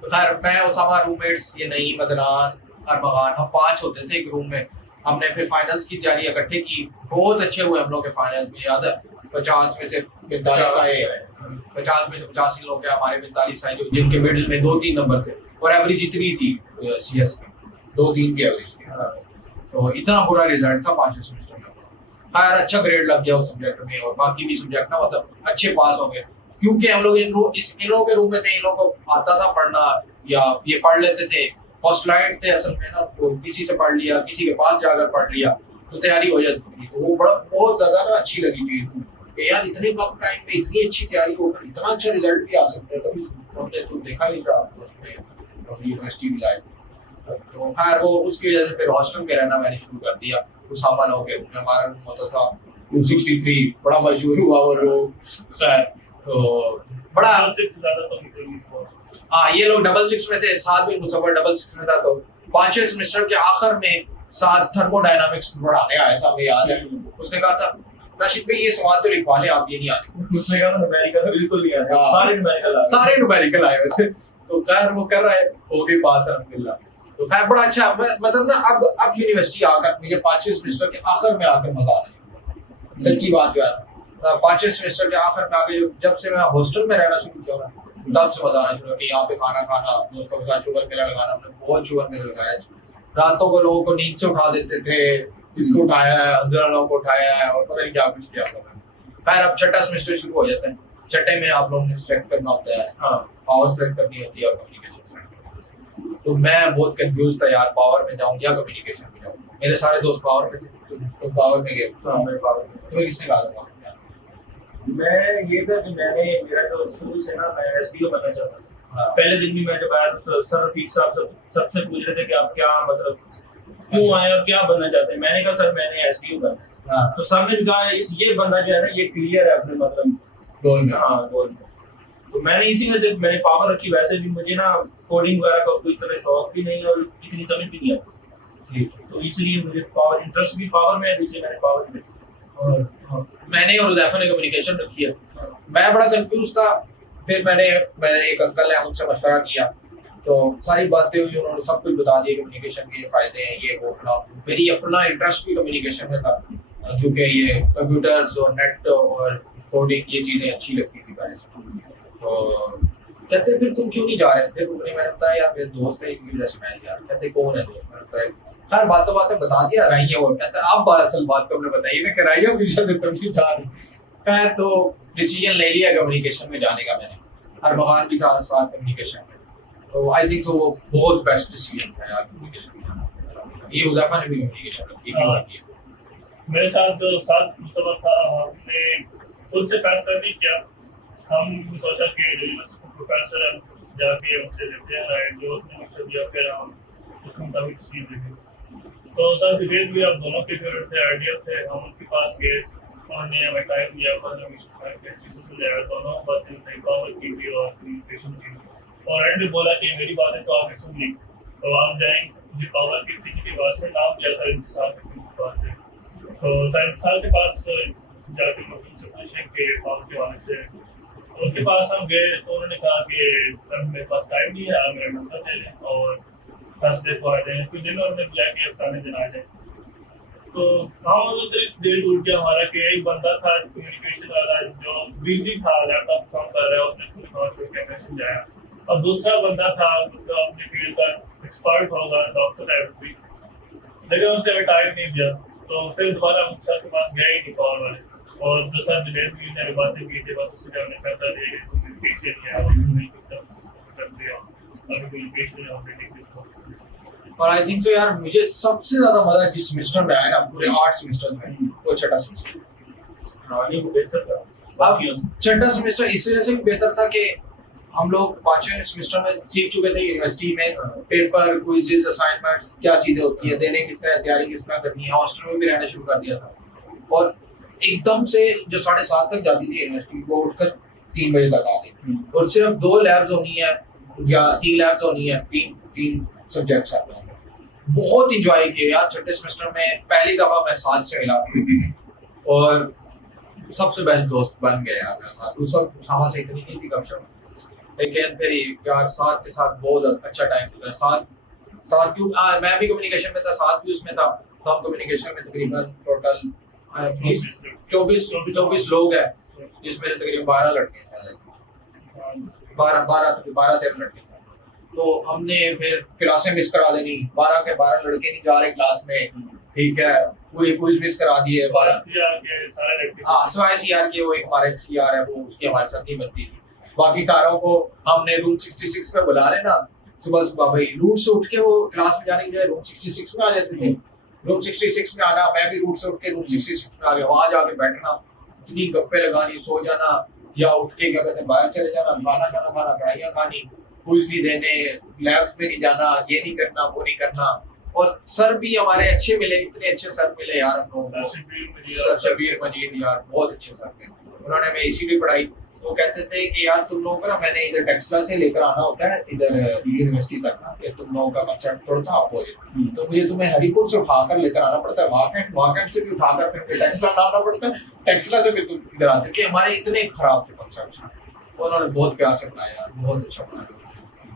तो खैर मैं उसामा रूममेट्स, ये नईम, अदनान, अरमगान, हम 5 होते थे एक रूम में। हमने फिर फाइनल्स की तैयारी इकट्ठे की, बहुत अच्छे हुए हम लोग के फाइनल में, याद है 50 में से 45 आए, 50 में से 85 लोग के हमारे 45 आए, जो जिनके मिडिल में 2-3 नंबर थे, और एवरेज इतनी थी CS में 2-3 की एवरेज थी। तो इतना बुरा रिजल्ट था 5वें सेमेस्टर में। खैर अच्छा ग्रेड लग गया उस सब्जेक्ट में, और बाकी भी सब्जेक्ट ना मतलब अच्छे पास हो गए, क्योंकि हम लोग इन लोगों के रूम में थे, इन लोगों को आता था पढ़ना, या ये पढ़ लेते थे, हॉस्टलाइट थे असल में ना, तो किसी से पढ़ लिया, किसी के पास जाकर पढ़ लिया, तो तैयारी हो जाती थी। तो वो बहुत ज्यादा ना अच्छी लगी चीज कि यार इतने कम टाइम में इतनी अच्छी तैयारी होकर इतना अच्छा रिजल्ट भी आ सकता है, कभी हमने तो देखा नहीं था उसमें यूनिवर्सिटी की लाइफ। तो खैर वो उसकी वजह से फिर हॉस्टल में रहना मैंने शुरू कर दिया। उसामा लोगों के रूम में हमारा रूम होता था 263, बड़ा मशहूर हुआ वो रूम। खैर तो बड़ा हाँ, ये लोग 66 में थे, साथ में मुसव्वर 66 में था। तो 5वें सेमेस्टर के आखिर में साथ थर्मोडायनामिक्स पढ़ाने आया था, हमें याद है। उसने कहा था नाशिद भाई ये सवाल तो लिखवा ले आप, ये नहीं आते। उसने कहा न्यूमेरिकल तो बिल्कुल नहीं आया, सारे न्यूमेरिकल आए हुए थे। तो खैर वो कर रहा है, हो गई पास अल्हम्दुलिल्लाह। तो खैर बड़ा अच्छा, मतलब ना अब यूनिवर्सिटी आकर मुझे 5वें सेमेस्टर के आखिर में आकर मजा आना शुरू हुआ। सच्ची बात जो है 5वें सेमेस्टर के आखिर में आके जब से मैं हॉस्टल में रहना शुरू किया तब से मजा आना शुरू हुआ कि यहाँ पे खाना खाना, दोस्तों के साथ शुगर मेला लगाना, हमने बहुत शुगर मेला लगाया। रातों को लोगों को नींद से उठा देते थे, इसको उठाया है, अंदर लोगों को उठाया है, और पता नहीं क्या कुछ किया। खैर अब छठा सेमेस्टर शुरू हो जाता है, छठे में आप लोगों ने सिलेक्ट करना होता है, पावर सिलेक्ट करनी होती है और कम्युनिकेशन सिलेक्ट। तो मैं बहुत कंफ्यूज था यार, पावर में जाऊं या कम्युनिकेशन में जाऊं। मेरे सारे दोस्त पावर में थे, तो पावर में गए। तुम्हें किसने कहा था? मैं ये था कि मेरा तो शुरू से ना मैं SBO बनना चाहता था। पहले दिन भी मैं जब आया तो सर रफीक साहब सबसे पूछ रहे थे कि आप क्या मतलब क्यों आए और क्या बनना चाहते हैं। मैंने कहा सर मैंने SBO बनना। तो सर ने कहा ये बंदा जो है ना ये क्लियर है अपने मतलब गोल में। हाँ गोल में। तो मैंने इसी में से मैंने पावर रखी। वैसे भी मुझे ना कोडिंग वगैरह का कोई इतना शौक भी नहीं और इतनी समझ भी नहीं आती, तो इसलिए मुझे पावर इंटरेस्ट भी पावर में है, इसलिए मैंने पावर में। मैंने और उदैफा ने कम्युनिकेशन रखी है। मैं बड़ा कंफ्यूज था, फिर मैंने एक अंकल है उनसे मशवरा किया, तो सारी बातें हुई, उन्होंने सब कुछ बता दिया कम्युनिकेशन के फायदे हैं, ये वो फला। मेरी अपना इंटरेस्ट भी कम्युनिकेशन में था, क्योंकि ये कंप्यूटर्स और नेट और कोडिंग ये चीज़ें अच्छी लगती थी पहले से। तो कहते फिर तुम क्यों नहीं जा रहे थे? मैंने बताया यार मेरे दोस्त है इनकी वजह से मैं नहीं जा रहा। कहते कौन है दोस्त? मैंने बताया खैर बातों बता दिया राइया। और कहते अब असल बात तुमने बताई ना कि राइया की वजह से तुम नहीं जा रहे। खैर तो डिसीजन ले लिया कम्युनिकेशन में जाने का मैंने। अरमगान भी था साथ कम्युनिकेशन में, तो आई थिंक वो बहुत बेस्ट डिसीजन था यार कम्युनिकेशन में। ये उज़ैफा ने भी कम्युनिकेशन रखी। मेरे साथ जो साथ मुसव्वर था, हमने खुद से फैसला नहीं किया। हम सोचा कि यूनिवर्सिटी प्रोफेसर जाके उनसे लेते हैं, जो उसने मुझसे दिया फिर हम उसके मुताबिक सीख देंगे। तो सर डिबेट भी अब दोनों के फेवरेट थे, आइडिया थे। हम उनके पास गए, उन्होंने हमें टाइम दिया, समझाया, दोनों बातें नई पावर की थी और कम्युनिकेशन की। और एंड बोला कि मेरी बातें तो आपने सुन ली, तो आप जाएंगे मुझे पावर की किसी के पास में नाम किया सर इंतजार के पास है। तो सर इंतजार के पास जाके उनसे पूछें कि पावर के वाले से। तो उनके पास हम गए तो उन्होंने कहा कि मेरे पास टाइम नहीं है, आप मेरा नंबर दे दें और थर्सडे को आ जाए। कुछ दिन उन्होंने किया कि पुराने दिन आ जाए। तो हम दिल टूट गया हमारा कि एक बंदा था कम्युनिकेशन वाला जो बिजी था, लैपटॉप काम कर रहा है, उसने खुद काम शुरू किया, मैसेज आया। और दूसरा बंदा था जो अपनी फील्ड का एक्सपर्ट होगा, डॉक्टर है, लेकिन उसने हमें टाइम नहीं दिया। तो फिर दोबारा हम सर के पास गए ही नहीं पावर वाले। और दूसरा डिलीवरी ने बातें की थी, बस उससे हमने पैसा दे के तुमने पेशे किया और नहीं कुछ कर दिया, अभी कोई पेशे ऑलरेडी और आई थिंक सो यार मुझे सबसे ज्यादा मजा जिस सेमेस्टर में आया ना पूरे 8 सेमेस्टर में, वो छठा सेमेस्टर। रानी को बेहतर था अब बाकियों से। छठा सेमेस्टर इस वजह से भी बेहतर था कि हम लोग 5वें सेमेस्टर में सीख चुके थे यूनिवर्सिटी में पेपर, क्विज़ेस, असाइनमेंट्स क्या चीजें होती है, देने किस तरह, तैयारी किस तरह करनी है। हॉस्टल में भी रहना शुरू कर दिया था और एकदम से जो 7:30 तक जाती थी यूनिवर्सिटी, वो उठकर 3 बजे तक आ गई और सिर्फ 2 लैब्स होनी है या 3 लैब्स होनी है, तीन सब्जेक्ट्स आते हैं। बहुत इंजॉय किए यार छठे सेमेस्टर में। पहली दफा मैं साथ से मिला और सबसे बेस्ट दोस्त बन गए यार मेरे साथ। उस वक्त उसामा से इतनी नहीं थी गपशप, लेकिन फिर यार साथ के साथ बहुत अच्छा टाइम गुजरा। साथ क्यों मैं भी कम्युनिकेशन में था, साथ भी उसमें था, तो हम कम्युनिकेशन में तकरीबन टोटल 24 लोग हैं, जिसमें से तकरीबन 12 लड़के हैं, 12-13 लड़के थे। तो हमने फिर क्लासें मिस करा देनी, 12 के 12 लड़के नहीं जा रहे क्लास में, ठीक है, पूरी क्विज मिस करा दिए 12। हाँ सिवाय सीआर के, वो एक हमारे सीआर है, वो उसकी हमारे साथ नहीं बनती थी। बाकी सारों को हमने रूम 66 में बुला लेना, सुबह सुबह भाई रूट से उठ के वो क्लास में जाने की बजाय रूम 66 में आ जाते थे। रूम 66 में आना, मैं भी रूट से उठ के रूम 66 में आ गया, वहां जाके बैठना, इतनी गप्पे लगानी, सो जाना या उठ के क्या कहते हैं बाहर चले जाना, खाना खाना, पढ़ाइयाँ खानी, क्विज नहीं देने, लैब में नहीं जाना, ये नहीं करना, वो नहीं करना। और सर भी हमारे अच्छे मिले, इतने अच्छे सर मिले यार हम लोगों को। सर शबीर मजीद यार बहुत अच्छे सर थे, उन्होंने हमें इसीलिए पढ़ाई। वो कहते थे कि यार तुम लोगों को ना, मैंने इधर टेक्सला से लेकर आना होता है इधर यूनिवर्सिटी तक ना, कि तुम लोगों का कंसेप्ट थोड़ा सा आप हो जाए, तो मुझे तुम्हें हरिपुर से उठाकर लेकर आना पड़ता है, वाकेट से भी उठाकर फिर टेक्सला लाना पड़ता है, टेक्सला से फिर तुम इधर आते, कि हमारे इतने खराब थे कंसेप्ट। उन्होंने बहुत प्यार से पढ़ाया यार, बहुत अच्छा पढ़ाया।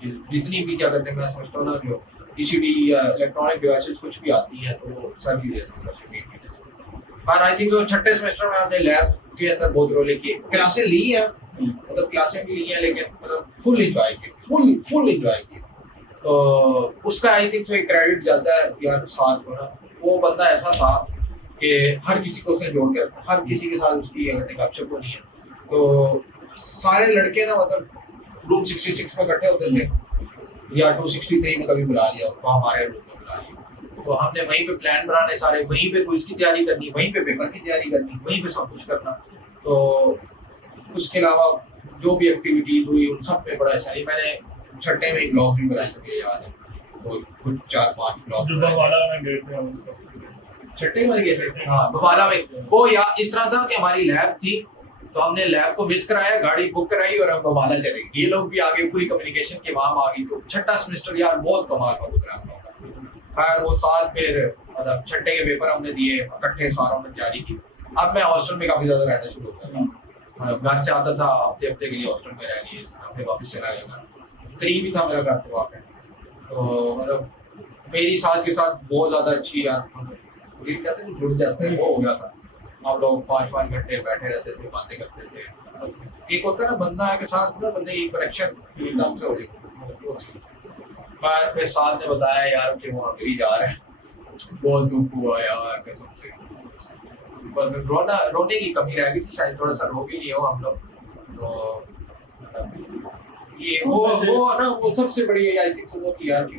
जितनी भी क्या कहते हैं, मैं समझता हूँ ना, जो ईसीडी या इलेक्ट्रॉनिक डिवाइसेस कुछ भी आती है, तो वो सर भी पर आई थिंक छठे सेमेस्टर में हमने लैब के अंदर बहुत रोले किए, क्लासें ली है, मतलब क्लासें भी ली हैं, लेकिन मतलब फुल एंजॉय किए, फुल एंजॉय किए। तो उसका आई थिंक एक क्रेडिट जाता है यार साथ को ना। वो बंदा ऐसा था कि हर किसी को उसने जोड़ के रखा, हर किसी के साथ उसकी अगर गपशप होनी है, तो सारे लड़के ना मतलब रूम 66 में इकट्ठे होते थे या 263 में कभी बुला लिया, तो हमारे रूम में बुला लिया, तो हमने वहीं पे प्लान बनाने सारे, वहीं पे क्विज की तैयारी करनी, वहीं पे पेपर की तैयारी करनी, वहीं पे सब कुछ करना। तो उसके अलावा जो भी एक्टिविटीज हुई उन सब पे बड़ा अच्छा। मैंने छठे में ब्लॉग भी बनाए, मुझे याद है, वो कुछ 4-5 ब्लॉग छठे में गए थे। हाँ बवाला में वो यार इस तरह था कि हमारी लैब थी, तो हमने लैब को मिस कराया, गाड़ी बुक कराई और हम बवाला चले गए। ये लोग भी आगे पूरी कम्युनिकेशन की वहां आ गई। तो छठा सेमेस्टर यार बहुत कमाल का गुजरा हम लोग का। खैर वो साल फिर मतलब छठे के पेपर हमने दिए, इकट्ठे सारों ने जारी की। अब मैं हॉस्टल में काफी ज्यादा रहना शुरू हो गया, घर से आता था, हफ्ते के लिए हॉस्टल में रह लिए, इस तरह फिर वापस चला गया। करीब ही था मेरा घर, तो वहाँ पे तो मतलब मेरी साथ के साथ बहुत ज्यादा अच्छी यार कहते हैं जुड़ जाते हैं, वो हो गया था। हम लोग 5-5 घंटे बैठे रहते थे, बातें करते थे। एक होता है ना बंदा के साथ ना, बंदे की कनेक्शन एकदम से हो जाती। फिर साथ ने बताया यार कि वो अभी जा रहे हैं, बहुत दुख हुआ यार कसम से। बस रोने की कमी रह गई थी, शायद थोड़ा सा रो भी लिए हो हम लोग। तो ये वो ना वो सबसे बड़ी आई थिंक वो थी यार कि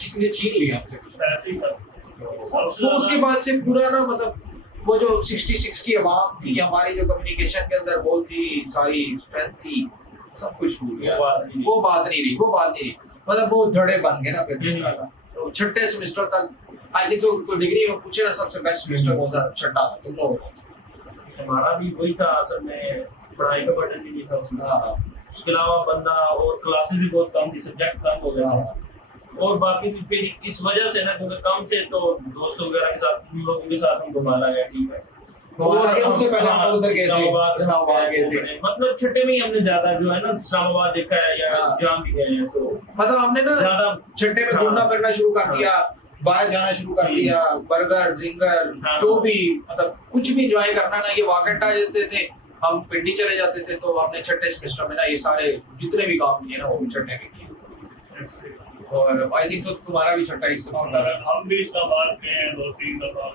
किसने छीन लिया हमसे ऐसे ही था। तो उसके बाद से पूरा ना मतलब वो जो 66 की आवाम थी, हमारी जो कम्युनिकेशन के अंदर वो थी, सारी स्ट्रेंथ थी, सब कुछ भूल गया। वो बात नहीं रही, मतलब वो धड़े बन गए ना फिर। तो छठे सेमेस्टर तक आई थिंक तो डिग्री में पूछे ना सबसे बेस्ट सेमेस्टर कौन था, छठा था। तुम लोगों को हमारा भी वही था असल में, पढ़ाई का बर्डन भी नहीं था उसमें। उसके अलावा बंदा और क्लासेस भी बहुत कम थी, सब्जेक्ट कम हो गया था, और बाकी भी फिर इस वजह से ना क्योंकि कम थे, तो दोस्तों वगैरह के साथ उन लोगों के साथ हम घुमाना गया, ठीक है। उससे पहले हम लोग उधर गए थे, मतलब छठे में ही हमने ज्यादा जो है ना इस्लामाबाद देखा है या जहाँ भी गए हैं, तो मतलब हमने ना ज्यादा छठे में घूमना फिरना शुरू कर दिया, बाहर जाना शुरू कर दिया, बर्गर जिंगर जो भी मतलब कुछ भी एंजॉय करना ना, ये वाकंड आ जाते थे, हम पिंडी चले जाते थे। तो हमने छठे सेमेस्टर में ना ये सारे जितने भी काम किए ना वो छठे में किए। और आई थिंक तो तुम्हारा भी छठा ही हम भी इस्लामाबाद गए हैं 2-3 दफा,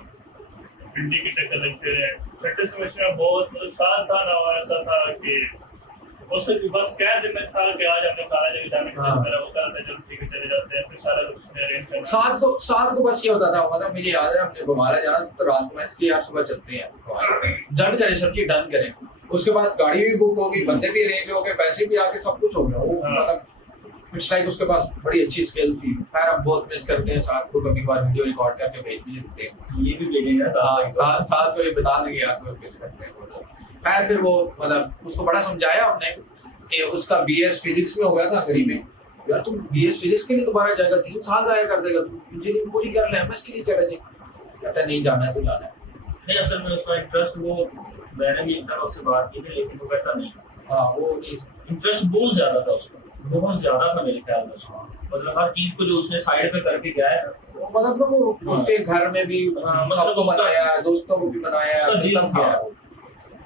पिंडी के चक्कर लगते रहे। छठे सेमेस्टर में बहुत मतलब साल था ना, ऐसा था कि उससे भी बस कह देना था कि आज हमने कॉलेज में जाने का हाँ। मेरा होता था, जब ठीक है चले जाते हैं, फिर सारा कुछ उसने अरेंज करना। सात को बस ये होता था, मतलब मुझे याद है हमने घुमाला जाना था तो रात में इसकी यार सुबह चलते हैं, डन करें सर जी, डन करें। उसके बाद गाड़ी भी बुक होगी, बंदे भी अरेंज हो गए, पैसे भी आके सब कुछ हो गया। वो हाँ। मतलब इट्स लाइक उसके पास बड़ी अच्छी स्किल थी। खैर हम बहुत मिस करते हैं साथ को, कभी बार वीडियो रिकॉर्ड करके भेज भी देते हैं। ये भी भेजेंगे हाँ, साथ में बता देंगे यार, को मिस करते हैं वो। खैर फिर वो मतलब उसको बड़ा समझाया हमने कि उसका बीएस फिजिक्स में हो गया था अंग्रेजी में। यार तुम बीएस फिजिक्स के लिए दोबारा जाएगा, 3 साल जाया कर देगा, तुम इंजीनियरिंग पूरी कर ले, एमएस के लिए चले जाए। कहता नहीं जाना है तो जाना है। नहीं, असल में उसका इंटरेस्ट, वो मैंने भी इंटर उससे बात की थी, लेकिन वो कहता नहीं। हाँ वो नहीं, इंटरेस्ट बहुत ज्यादा था उसका, बहुत ज्यादा था मेरे ख्याल में उसका। मतलब हर चीज को जो उसने साइड पे करके गया है, मतलब ना वो हाँ। उसके घर में भी हाँ, मतलब सबको उसका- मनाया, दोस्तों को भी मनाया, उसका दिल तब था। गया वो।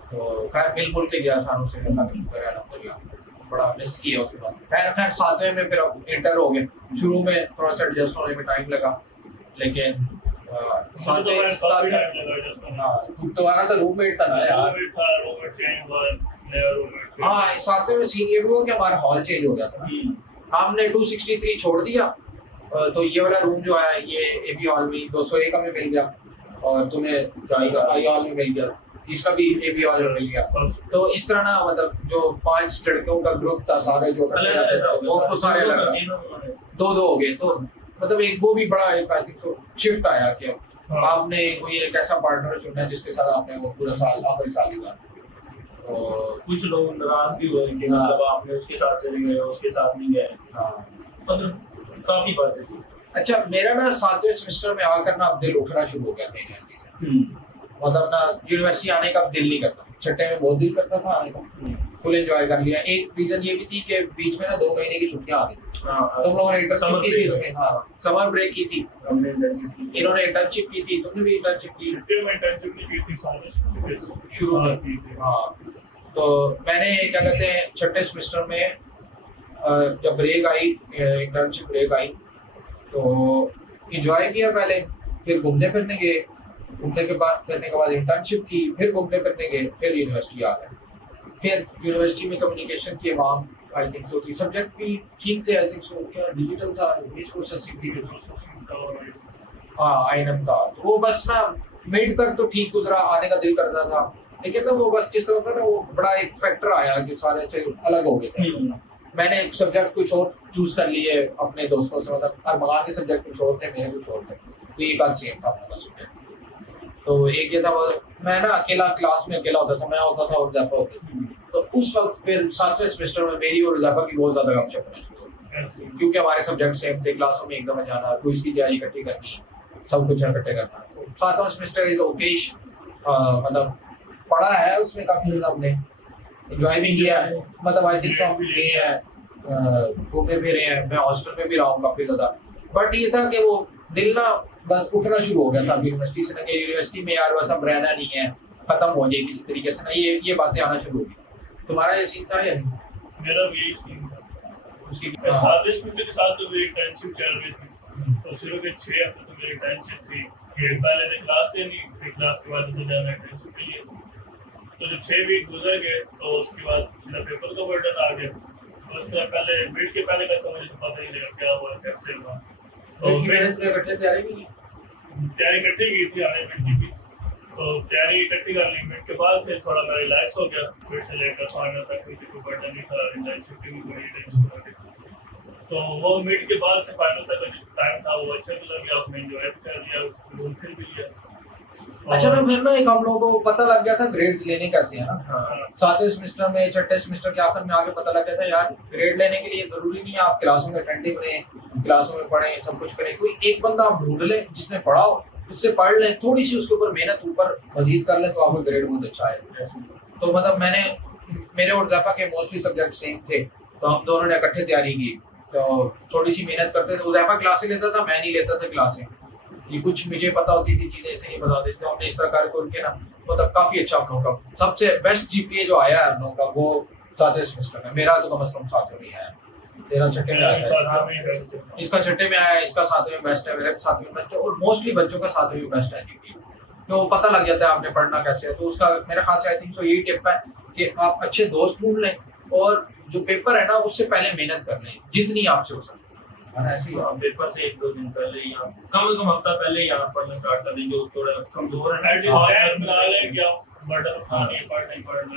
तो खैर मिल के गया सारों से, अल्लाह का शुक्र है अल्हम्दुलिल्लाह। बड़ा मिस किया उसके बाद। खैर सातवें में फिर अब इंटर हो गए। शुरू में थोड़ा सा एडजस्ट होने में टाइम लगा, लेकिन काफी साथ टाइम लगा जस्ट। हाँ तुम्हारा तो रूममेट था ना यार। रूममेट था, रूममेट चेंज हुआ, नया रूममेट। हाँ सातवें में सीन ये भी हुआ कि हमारा हॉल चेंज हो गया था ना। हमने 263 छोड़ दिया, तो ये वाला रूम जो है ये एबी हॉल में 201 में मिल गया, और तुम्हें आई हॉल में मिल गया, इसका भी एबी हॉल में मिल गया। तो इस तरह ना मतलब जो 5 लड़कियों का ग्रुप था, सारे जो अलग अलग था वो, और तो सारे अलग दो हो गए। तो मतलब एक वो भी बड़ा एक आई थिंक शिफ्ट आया कि हाँ। आपने कोई एक ऐसा पार्टनर चुना है जिसके साथ आपने वो पूरा साल आखिरी साल गुजारा। तो कुछ लोग नाराज भी हुए कि हाँ। मतलब आपने उसके साथ चले गए, उसके साथ नहीं गए। हाँ। मतलब काफी बातें थी। अच्छा मेरा ना 7वें सेमेस्टर में आकर ना अब दिल उठना शुरू हो गया था यूनिवर्सिटी से। मतलब ना यूनिवर्सिटी आने का अब दिल नहीं करता। छठे में बहुत दिल करता था आने का, फुल एंजॉय कर लिया। एक रीजन ये भी थी कि बीच में ना 2 महीने की छुट्टियां आ गई थी। तुम लोगों ने इंटर्नशिप की थी उसमें, हाँ समर ब्रेक की थी, हमने internship की। इन्होंने इंटर्नशिप की थी, तुमने भी इंटर्नशिप की छुट्टियों में इंटर्नशिप नहीं की थी, साल शुरू में। की थी। हाँ तो मैंने क्या कहते हैं छठे सेमेस्टर में जब ब्रेक आई, इंटर्नशिप ब्रेक आई, तो एंजॉय किया पहले, फिर घूमने फिरने गए, घूमने के बाद करने के बाद इंटर्नशिप की, फिर घूमने फिरने गए, फिर यूनिवर्सिटी आ गए। फिर यूनिवर्सिटी में कम्युनिकेशन की एग्जाम आई थिंक सो थी, सब्जेक्ट भी ठीक थे आई थिंक सो, क्या डिजिटल था, इंग्लिश प्रोसेसिंग थी, हाँ आईएनएम था। तो वो बस ना मिड तक तो ठीक गुजरा, आने का दिल करता था, लेकिन ना वो बस जिस तरह था ना वो बड़ा एक फैक्टर आया कि सारे से अलग हो गए थे। मैंने एक सब्जेक्ट कुछ और चूज कर लिए अपने दोस्तों से, मतलब अरमान के सब्जेक्ट कुछ और थे, मेरे कुछ और थे, तो एक आध सेम था मेरा सब्जेक्ट। तो एक ये था वो, मैं ना अकेला क्लास में अकेला होता था, मैं होता था और ज़ैफा होती थी। तो उस वक्त फिर 7वें सेमेस्टर में मेरी और ज़ैफा की बहुत ज़्यादा गपशप होनी शुरू हो गई, क्योंकि हमारे सब्जेक्ट सेम थे, क्लासों में एकदम जाना, क्विज की तैयारी इकट्ठी करनी, सब कुछ इकट्ठे करना। 7वां सेमेस्टर इज ओकेश, मतलब पढ़ा है उसमें काफ़ी ज़्यादा, हमने एंजॉय भी किया है, मतलब आई थिंक हम गए हैं, घूमे भी रहे हैं, मैं हॉस्टल में भी रहा हूँ काफ़ी ज़्यादा। बट ये था कि वो दिल ना बस उठना शुरू हो गया था यूनिवर्सिटी से ना, कि यूनिवर्सिटी में यार बस अब रहना नहीं है, खत्म हो जाए किसी तरीके से ना, ये बातें आना शुरू हो गई। तुम्हारा ये सीन था या नहीं? मेरा भी यही सीन था। उसकी 7वें सेमेस्टर के साथ तो मेरी इंटर्नशिप चल रही थी, तो शुरू के 6 हफ्ते तो मेरी इंटर्नशिप थी। फिर पहले ने क्लास लेनी, फिर क्लास के बाद तो जाना इंटर्नशिप के लिए। तो जब 6 वीक गुजर गए तो उसके बाद सीधा पेपर का बर्डन आ गया। तो उसके पहले मिड के पहले का तो मुझे तो पता ही नहीं लगा क्या हुआ, कैसे हुआ। तो मैंने तो इकट्ठे तैयारी भी की। तैयारी इकट्ठी की थी हमने मिड की भी, तो तैयारी इकट्ठी कर ली। मिड के बाद फिर थोड़ा मैं रिलैक्स हो गया, फिर से लेकर फाइनल तक कोई बर्डन नहीं था, इंटर्नशिप की भी कोई टेंशन नहीं थी। तो वो मिड के बाद से फाइनल तक जो टाइम था वो अच्छा गुजर गया, उसमें एंजॉय कर लिया, घूम फिर भी लिया। अच्छा ना फिर ना एक हम लोगों को पता लग गया था ग्रेड्स लेने कैसे है ना। हाँ, 7वें सेमेस्टर में, छठे सेमेस्टर के आखिर में आगे पता लग गया था यार ग्रेड लेने के लिए जरूरी नहीं है आप क्लासों में अटेंटिव रहें, क्लासों में पढ़ें, सब कुछ करें, कोई एक बंदा आप ढूंढ लें जिसने पढ़ा हो, उससे पढ़ लें, थोड़ी सी उसके ऊपर मेहनत ऊपर मजीद कर लें तो आपका ग्रेड बहुत अच्छा है। तो मतलब मेरे और ज़ैफा के मोस्टली सब्जेक्ट सेम थे, तो हम दोनों ने इकट्ठे तैयारी की, तो थोड़ी सी मेहनत करते थे। ज़ैफा क्लासें लेता था, मैं नहीं लेता था क्लासें, ये कुछ मुझे पता होती थी चीज़ें ऐसे नहीं पता होती, तो हमने इस तरह करके ना मतलब काफ़ी अच्छा हम लोगों का सबसे बेस्ट जीपीए जो आया है हम लोगों का वो 7वें सेमेस्टर में। मेरा तो कम से कम 7वें में आया है, तेरा छठे में आया है, इसका छठे में आया है, इसका 7वें में बेस्ट है, मेरा 7वें में बेस्ट है, और मोस्टली बच्चों का 7वें में बेस्ट है जीपीए। तो वो पता लग जाता है आपने पढ़ना कैसे है। तो उसका मेरा ख्याल से आई थिंक सो यही टिप है कि आप अच्छे दोस्त ढूंढ लें और जो पेपर है ना उससे पहले मेहनत कर लें जितनी आपसे हो सकती है। ऐसे ही पेपर से 1-2 दिन पहले या कम से कम हफ्ता पहले यहाँ पढ़ना स्टार्ट कर दें जो थोड़ा कमजोर है।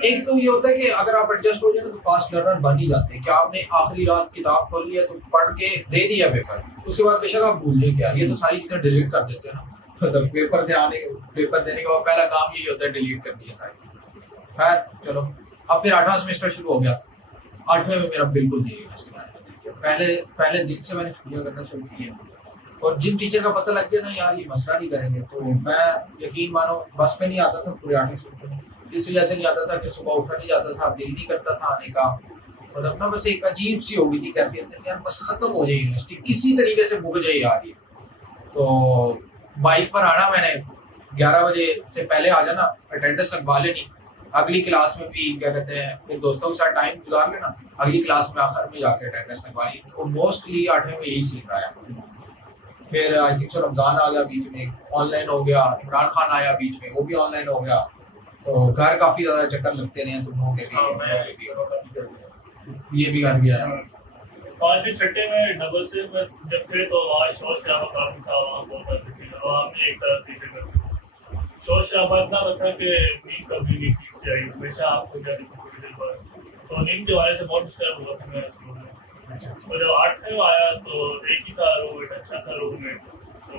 एक तो ये होता है कि अगर आप एडजस्ट हो जाए ना तो फास्ट लर्नर बन ही जाते हैं कि आपने आखिरी रात किताब खोल लिया तो पढ़ के दे दिया पेपर, उसके बाद बेशक आप भूल जाए क्या, ये तो सारी चीजें डिलीट कर देते हैं ना। तो पेपर से आने पेपर देने के बाद पहला काम यही होता है डिलीट करनी है सारी। खैर चलो, अब फिर 8वां सेमेस्टर शुरू हो गया। 8वें में मेरा बिल्कुल नहीं इंटरेस्ट आया। पहले दिन से मैंने छुट्टियां करना शुरू की है और जिन टीचर का पता लग गया ना यार ये मसला नहीं करेंगे तो मैं यकीन मानो बस में नहीं आता था पूरे 8वें सेमेस्टर में। इस वजह से नहीं आता था कि सुबह उठा नहीं जाता था, दिल नहीं करता था आने का, और अपना बस एक अजीब सी हो गई थी कैफियत यार बस खत्म हो जाए यूनिवर्सिटी किसी तरीके से मुक जाए यार ये। तो बाइक पर आना, मैंने 11 बजे से पहले आ जाना, अटेंडेंस लगवा लेनी, अगली क्लास में भी क्या कहते हैं अपने दोस्तों के साथ टाइम गुजार लेना, अगली क्लास में आखिर में जाके अटेंडेंस लगवा ली। तो मोस्टली 8वें में यही सीख रहा है। फिर आई थिंक सो रमजान आ गया बीच में, ऑनलाइन हो गया, इमरान खान आया बीच में, वो भी ऑनलाइन हो गया। तो घर काफी ज्यादा चक्कर लगते रहे तुम लोगों के भी, ये भी घर गया है। 5वीं छठे में डबल से जब थे तो आज शोर शराबा काफी था वहाँ बहुत एक तरह से शोर शराबा इतना था कि नींद कभी नहीं ठीक से आई, हमेशा आपको जाने की थोड़ी देर बाद तो नींद जो आने से बहुत डिस्टर्ब हुआ था मेरा स्कूल में। तो जब 8वें में आया तो एक ही था रूम, एक अच्छा था रूम में, तो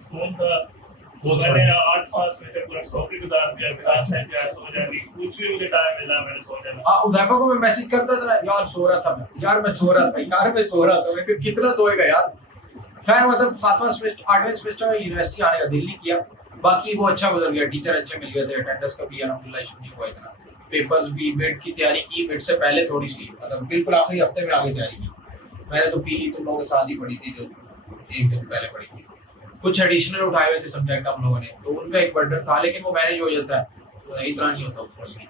स्कूल था तो मैंने 8 पास में जब पूरा सौंपी गुजार दिया, क्लास में क्या सो जानी, कुछ भी मुझे टाइम मिला मैंने सो जाना। हाँ, उज़ैफा को मैं मैसेज करता था ना, यार सो रहा था मैं, यार मैं सो रहा था, यार मैं सो रहा था, मैं कितना सोएगा यार। खैर मतलब 7वां सेमेस्टर 8वें सेमेस्टर में यूनिवर्सिटी आने का दिल नहीं किया, बाकी वो अच्छा गुजर गया, टीचर अच्छे मिल गए थे, अटेंडेंस का भी अल्हम्दुलिल्लाह इशू नहीं हुआ इतना। पेपर्स भी मिड की तैयारी की, मिड से पहले थोड़ी सी मतलब बिल्कुल आखिरी हफ्ते में आगे तैयारी की। मैंने तो पी तुम लोगों के साथ ही पढ़ी थी जो एक दिन पहले पढ़ी थी, कुछ एडिशनल उठाए हुए थे सब्जेक्ट हम लोगों ने, तो उनका एक बर्डन था लेकिन वो मैनेज हो जाता है, तो इतना नहीं होता उसमें।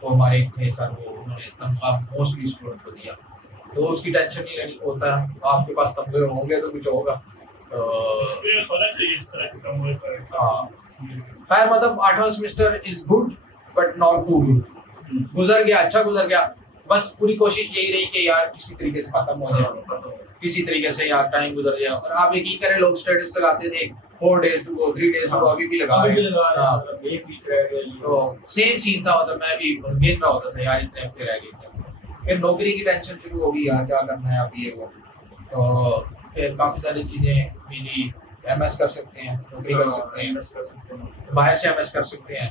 तो हमारे एक थे सर, वो उन्होंने तनख्वाह मोस्टली स्टूडेंट को दिया, तो उसकी टेंशन नहीं लेनी होता है, आपके पास तमगे होंगे तो कुछ होगा। हाँ खैर मतलब 8वां semester is good but not too good, गुजर गया, अच्छा गुजर गया। बस पूरी कोशिश यही रही कि यार किसी तरीके से खत्म हो जाए, किसी तरीके से यार टाइम गुजर जाए। और आप यकीन करें लोग स्टेटस लगाते थे 4 days to go 3 days to go, अभी भी लगा रहे हैं। एक वीक रह गया तो सेम सीन था, मतलब मैं भी गिन रहा होता था यार इतने हफ्ते रह गए। फिर नौकरी की टेंशन शुरू हो गई, यार क्या करना है अभी ये वो, तो फिर काफ़ी सारी चीज़ें मिली, MS कर सकते हैं, नौकरी कर सकते हैं, बाहर से MS कर सकते हैं,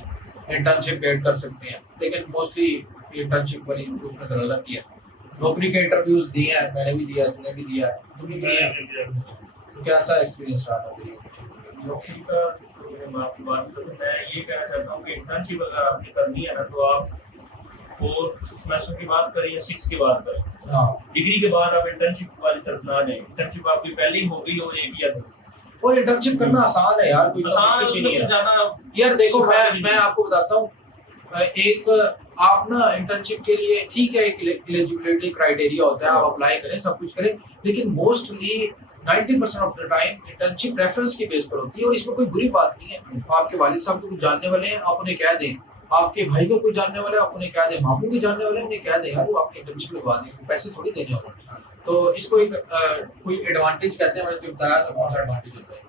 इंटर्नशिप गेट कर सकते हैं, लेकिन मोस्टली इंटर्नशिप वाली उसमें ज़रूरत है। नौकरी के इंटरव्यूज दिए हैं, मैंने भी दिया, तुमने भी दिया, तुमने भी दिया, तो कैसा एक्सपीरियंस रहा नौकरी नौकरी का? मैं आपकी बात करूँ, मैं ये कहना चाहता हूँ कि इंटर्नशिप अगर आपने करनी है ना तो आप 4th सेमेस्टर की बात करें या 6 की बात करें, हाँ, डिग्री के बाद आप इंटर्नशिप वाली तरफ ना जाए। इंटर्नशिप आपकी पहले ही हो गई हो एक या दो, और इंटर्नशिप करना आसान है यार, कोई आसान है, मुश्किल उसमें नहीं कुछ है ज्यादा यार। देखो सिखाते मैं नहीं। आपको बताता हूँ, एक आप ना इंटर्नशिप के लिए ठीक है एक एलिजिबिलिटी क्राइटेरिया होता है, आप अप्लाई करें सब कुछ करें, लेकिन mostly 90% of the time internship reference के बेस पर होती है। और इसमें कोई बुरी बात नहीं है, आपके वालिद साहब को कुछ जानने वाले हैं आप उन्हें कह दें, आपके भाई को कोई जानने वाले हैं आप उन्हें कह दें, मामू के जानने वाले हैं उन्हें कह दें, यार वो आपकी इंटर्नशिप लगवा दें, पैसे थोड़ी देने होंगे। तो इसको एक कोई एडवांटेज कहते हैं, मैंने जो बताया था कौन सा एडवांटेज होता है,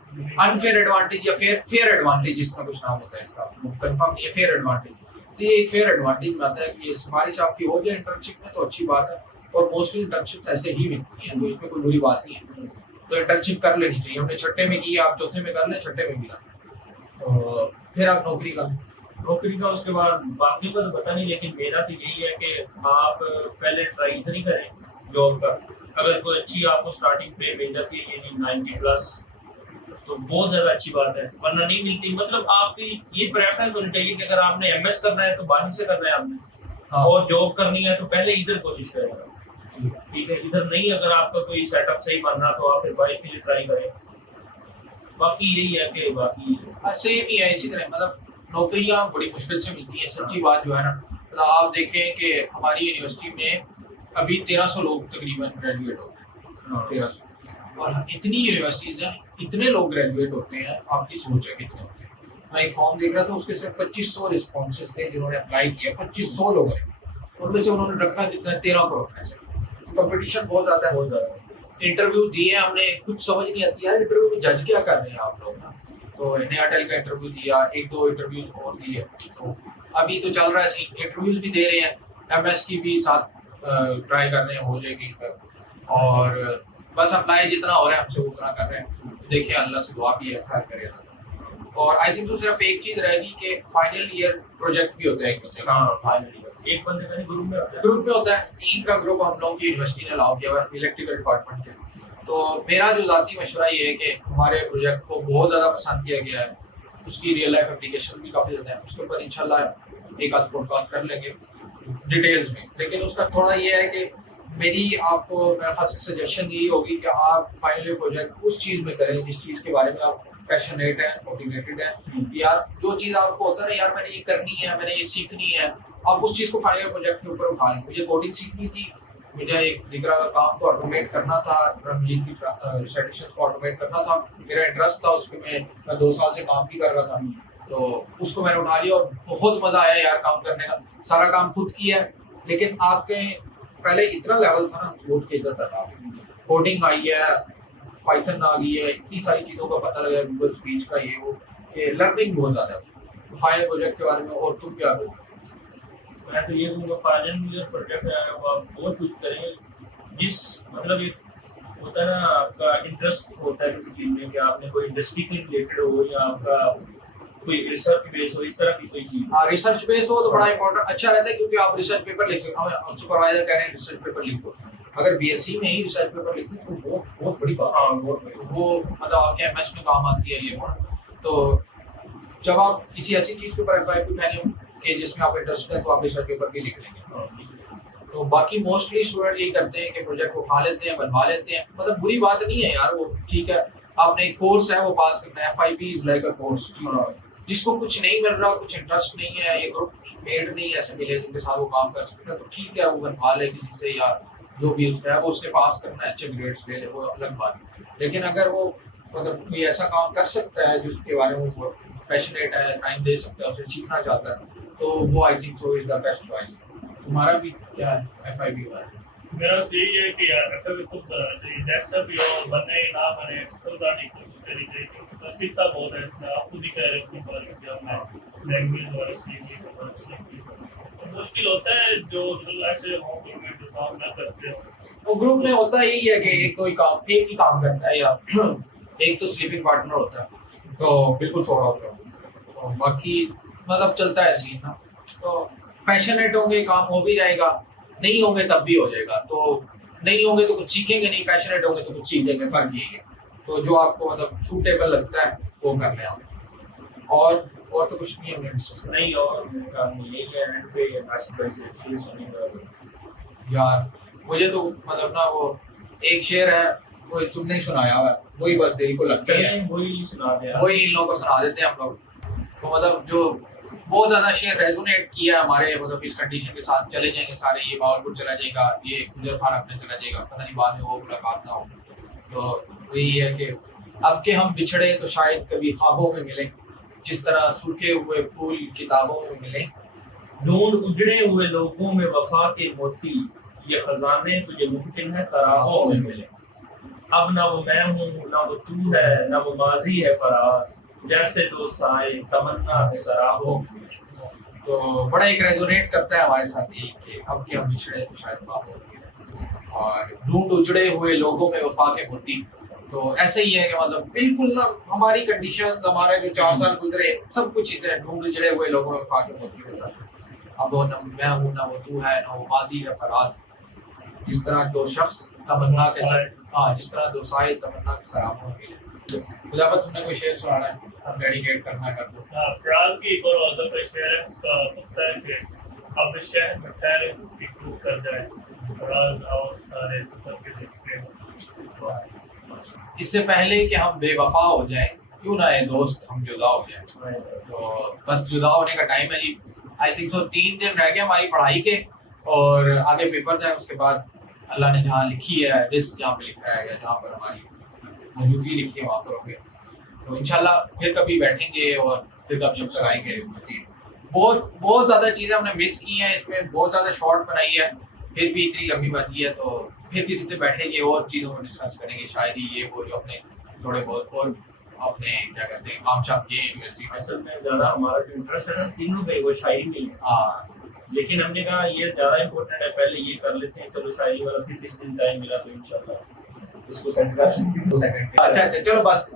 अनफेयर एडवांटेज या फेयर एडवांटेज, इस तरह कुछ नाम होता है इसका, कंफर्म नहीं है, फेयर एडवांटेज। तो ये एक फेयर एडवांटेज में आता है कि ये सिफारिश आपकी हो जाए इंटर्नशिप में तो अच्छी बात है, और मोस्टली इंटर्नशिप ऐसे ही मिलती हैं, तो इसमें कोई बुरी बात नहीं है। तो इंटर्नशिप कर लेनी चाहिए, हमने छठे में की, आप चौथे में कर लें, छठे में भी ना। तो फिर आप नौकरी का उसके बाद बाकी का तो पता नहीं, लेकिन मेरा तो यही है कि आप पहले ट्राई नहीं करें जॉब का। अगर कोई अच्छी आपको स्टार्टिंग पे मिल जाती है यानी 90+ तो बहुत ज्यादा अच्छी बात है, वरना नहीं मिलती। मतलब आपकी ये प्रेफरेंस होनी चाहिए कि अगर आपने MS करना है तो बाहर से करना है आपने, हाँ। और जॉब करनी है तो पहले इधर कोशिश करेगा, ठीक है। इधर नहीं, अगर आपका कोई सेटअप सही बनना तो आप फिर बाहर के लिए ट्राई करें। बाकी यही है कि बाकी सेम ही है इसी तरह, मतलब नौकरियां बड़ी मुश्किल से मिलती है, सच्ची बात जो है ना। मतलब आप देखें कि हमारी यूनिवर्सिटी में अभी 1300 लोग तकरीबन ग्रेजुएट हो गए, 1300, और इतनी यूनिवर्सिटीज हैं, इतने लोग ग्रेजुएट होते हैं, आपकी सोच है कितने होते हैं। मैं एक फॉर्म देख रहा था, उसके सिर्फ 2500 रिस्पॉन्सेज थे जिन्होंने अप्लाई किया, 2500 लोगों ने, उनमें से उन्होंने रखना कितना है, 13 करोड़ में से। कंपटीशन बहुत ज़्यादा है। बहुत ज़्यादा। इंटरव्यू दिए हमने, कुछ समझ नहीं आती यार इंटरव्यू में जज क्या कर रहे हैं आप लोग ना। तो एयरटेल का इंटरव्यू दिया, एक दो इंटरव्यूज और दिए, तो अभी तो चल रहा है सीन, इंटरव्यूज भी दे रहे हैं, एमएस की भी साथ ट्राई कर रहे हैं, हो जाएगी पर। और बस अप्लाई जितना हो रहा है हमसे उतना कर रहे हैं, देखिए अल्लाह से दुआ भी है, खैर करेगा। और आई थिंक तो सिर्फ एक चीज़ रहेगी कि फाइनल ईयर प्रोजेक्ट भी होता है एक बच्चे का। हाँ फाइनली एक बंदे का ग्रुप में होता है। ग्रुप में होता है, 3 का ग्रुप हम लोगों की यूनिवर्सिटी ने अलाउ किया हुआ है इलेक्ट्रिकल डिपार्टमेंट के। तो मेरा जो ज़ाती मशवरा ये है कि हमारे प्रोजेक्ट को बहुत ज़्यादा पसंद किया गया है, उसकी रियल लाइफ एप्लीकेशन भी काफ़ी ज़्यादा है, उसके ऊपर इंशाल्लाह एक आध पॉडकास्ट कर लेंगे डिटेल्स में। लेकिन उसका थोड़ा ये है कि मेरी आपको मेरे ख्याल से सजेशन यही होगी कि आप फाइनल प्रोजेक्ट उस चीज़ में करें जिस चीज़ के बारे में आप पैशनेट हैं, मोटिवेटेड हैं। यार जो चीज़ आपको होता है ना, यार मैंने ये करनी है, मैंने ये सीखनी है, आप उस चीज़ को फाइनल प्रोजेक्ट के ऊपर उठा लें। मुझे कोडिंग सीखनी थी, मुझे एक जिक्र का काम को ऑटोमेट करना था, रंगीन की रिसेटिशंस को ऑटोमेट करना था, मेरा इंटरेस्ट था उसमें, मैं 2 साल से काम भी कर रहा था, तो उसको मैंने उठा लिया और बहुत मज़ा आया यार काम करने का। सारा काम खुद किया, लेकिन आपके पहले इतना लेवल था ना कोड के इधर तक आ कोडिंग आई है, पाइथन आ गई है, इतनी सारी चीज़ों का पता लगा, गूगल स्पीच का ये वो, ये लर्निंग बहुत ज़्यादा है। तो फाइनल प्रोजेक्ट के बारे में और तुम क्या करो? मैं तो ये कहूँगा फाइनल ईयर प्रोजेक्ट में आप वो चूज करें जिस मतलब एक होता है ना आपका इंटरेस्ट होता है किसी चीज़ में, कि आपने कोई इंडस्ट्री के रिलेटेड हो या आपका कोई रिसर्च बेस हो, इस तरह की कोई चीज़। हाँ रिसर्च बेस हो तो बड़ा इंपॉर्टेंट अच्छा रहता है, क्योंकि आप रिसर्च पेपर लिख सकते हो। सुपरवाइजर कह रहे हैं रिसर्च पेपर लिखो, अगर बीएससी में ही रिसर्च पेपर लिखते तो वो बहुत बड़ी बात। हाँ बहुत वो मतलब आपके एमएस में काम आती है ये वो। तो जब आप किसी ऐसी चीज़ के ऊपर एफआईक्यू उठाएंगे कि जिसमें आप इंटरेस्टेड है, तो आप रिसर्च पेपर भी लिख लेंगे। तो बाकी मोस्टली स्टूडेंट यही करते हैं कि प्रोजेक्ट उठा लेते हैं, बनवा लेते हैं, मतलब बुरी बात नहीं है यार, वो ठीक है, आपने एक कोर्स है वो पास करना है, FIP is like a course. जिसको कुछ नहीं मिल रहा, कुछ इंटरेस्ट नहीं है, ये ग्रुप मेड नहीं ऐसे मिले जिनके साथ वो काम कर सकते हैं, तो ठीक है वो बनवा ले किसी से, या जो भी उसका है वो उसने पास करना है, अच्छे ग्रेड्स ले ले, वो अलग बात है। लेकिन अगर वो मतलब कोई ऐसा काम कर सकता है जिसके बारे में वो पैशनेट है, टाइम दे सकता है, उसे सीखना चाहता है, तो वो I think so is the best choice. तुम्हारा भी क्या है एफआईबी का? मेरा यही है कि यार अगर खुद जैसा भी हो, बने ना बने, खुद आने की कोशिश करी जाए, क्योंकि सीखता बहुत है। आप खुद ही कह रहे हैं कि हमने लैंग्वेज वाला सीखी, मुश्किल होता है जो ऐसे होम ग्रुप में जो काम ना करते हो। वो ग्रुप में होता यही है कि एक ही काम करता है, या एक तो स्लीपिंग पार्टनर होता है, तो बिल्कुल छोड़ा होता है, तो बाकी मतलब चलता है सीन ना। तो पैशनेट होंगे काम हो भी जाएगा, नहीं होंगे तब भी हो जाएगा। तो नहीं होंगे तो कुछ सीखेंगे नहीं, पैशनेट होंगे तो कुछ सीखेंगे, फर्क यही है। तो जो आपको मतलब सूटेबल लगता है वो कर लें आप। और तो कुछ नहीं हमने डिस्कस किया। नहीं और यही है एंड पे नासिर भाई से शेयर सुनने का। यार मुझे तो मतलब ना वो एक शेर है, वो तुमने ही सुनाया हुआ है, वही बस दिल को लगता है, वही सुना दे, वही इन लोगों को सुना देते हैं हम लोग। तो मतलब जो बहुत ज़्यादा शेर रेजोनेट किया हमारे मतलब इस कंडीशन के साथ, चले जाएंगे सारे, ये बावलपुर चला जाएगा, ये गुजर खान अपने चला जाएगा, पता नहीं बाद में वो मुलाकात ना हो। तो वही है कि अब के हम बिछड़े तो शायद कभी ख्वाबों में मिले, जिस तरह सूखे हुए फूल किताबों में मिले। ढूंढ उजड़े हुए लोगों में वफा के मोती, ये खजाने तुझे मुमकिन है खराबों में मिले। अब ना वो मैं हूँ ना वो तू है, ना वो माजी है फराज, जैसे दो साए तमन्ना के सराहों में मिले। तो बड़ा एक रेजोनेट करता है हमारे साथ ही कि अब के हम बिछड़े तो शायद ख्वाबों में मिले, और ढूंढ उजड़े हुए लोगों में वफा के मोती। तो ऐसे ही है कि मतलब बिल्कुल ना हमारी कंडीशन, हमारे जो 4 साल गुजरे, सब कुछ चीज़ें ढूंढ उजड़े हुए लोगों में वफा के मोती के साथ। अब वो न मैं हूँ ना वो तू है, ना वो माजी है फराज, जिस तरह दो शख्स तमन्ना के साथ, हाँ जिस तरह दो साए तमन्ना के सराबों में मिले। खुदावत तुमने कोई शेर सुनाना है, डेडिकेट करना कर दो। फराज की एक और गज़ल का शेर है, उसका कहता है कि अब शहर में ठहरे टूट कर जाए, फराज आओ सारे सफर के देखते हैं। इससे पहले कि हम बेवफा हो जाए, क्यों ना ये दोस्त हम जुदा हो जाए। तो बस जुदा होने का टाइम है जी। आई थिंक सो 3 दिन रह गए हमारी पढ़ाई के, और आगे पेपर जाए, उसके बाद अल्लाह ने जहाँ लिखी है, रिस्क जहाँ पे लिखा है, या जहाँ पर हमारी मौजूदगी लिखी है वहाँ पर होंगे। तो इंशाल्लाह फिर कभी बैठेंगे और फिर गपशप लगाएंगे। बहुत बहुत ज्यादा चीजें हमने मिस की हैं इसमें, बहुत ज्यादा शॉर्ट बनाई है, फिर भी इतनी लंबी बन गई है। तो फिर किसी दिन बैठेंगे और चीजों को डिस्कस करेंगे, शायरी ये वो जो अपने थोड़े बहुत और अपने क्या कहते हैं काम शाम के यूनिवर्सिटी में। असल में ज़्यादा हमारा जो इंटरेस्ट है ना तीनों का ही, वो शायरी में ही है। हाँ लेकिन हमने कहा ये ज़्यादा इम्पोर्टेंट है, पहले ये कर लेते हैं, चलो शायरी वाला फिर किस दिन टाइम मिला तो इंशाल्लाह इसको सेट कर लेंगे। अच्छा अच्छा चलो बस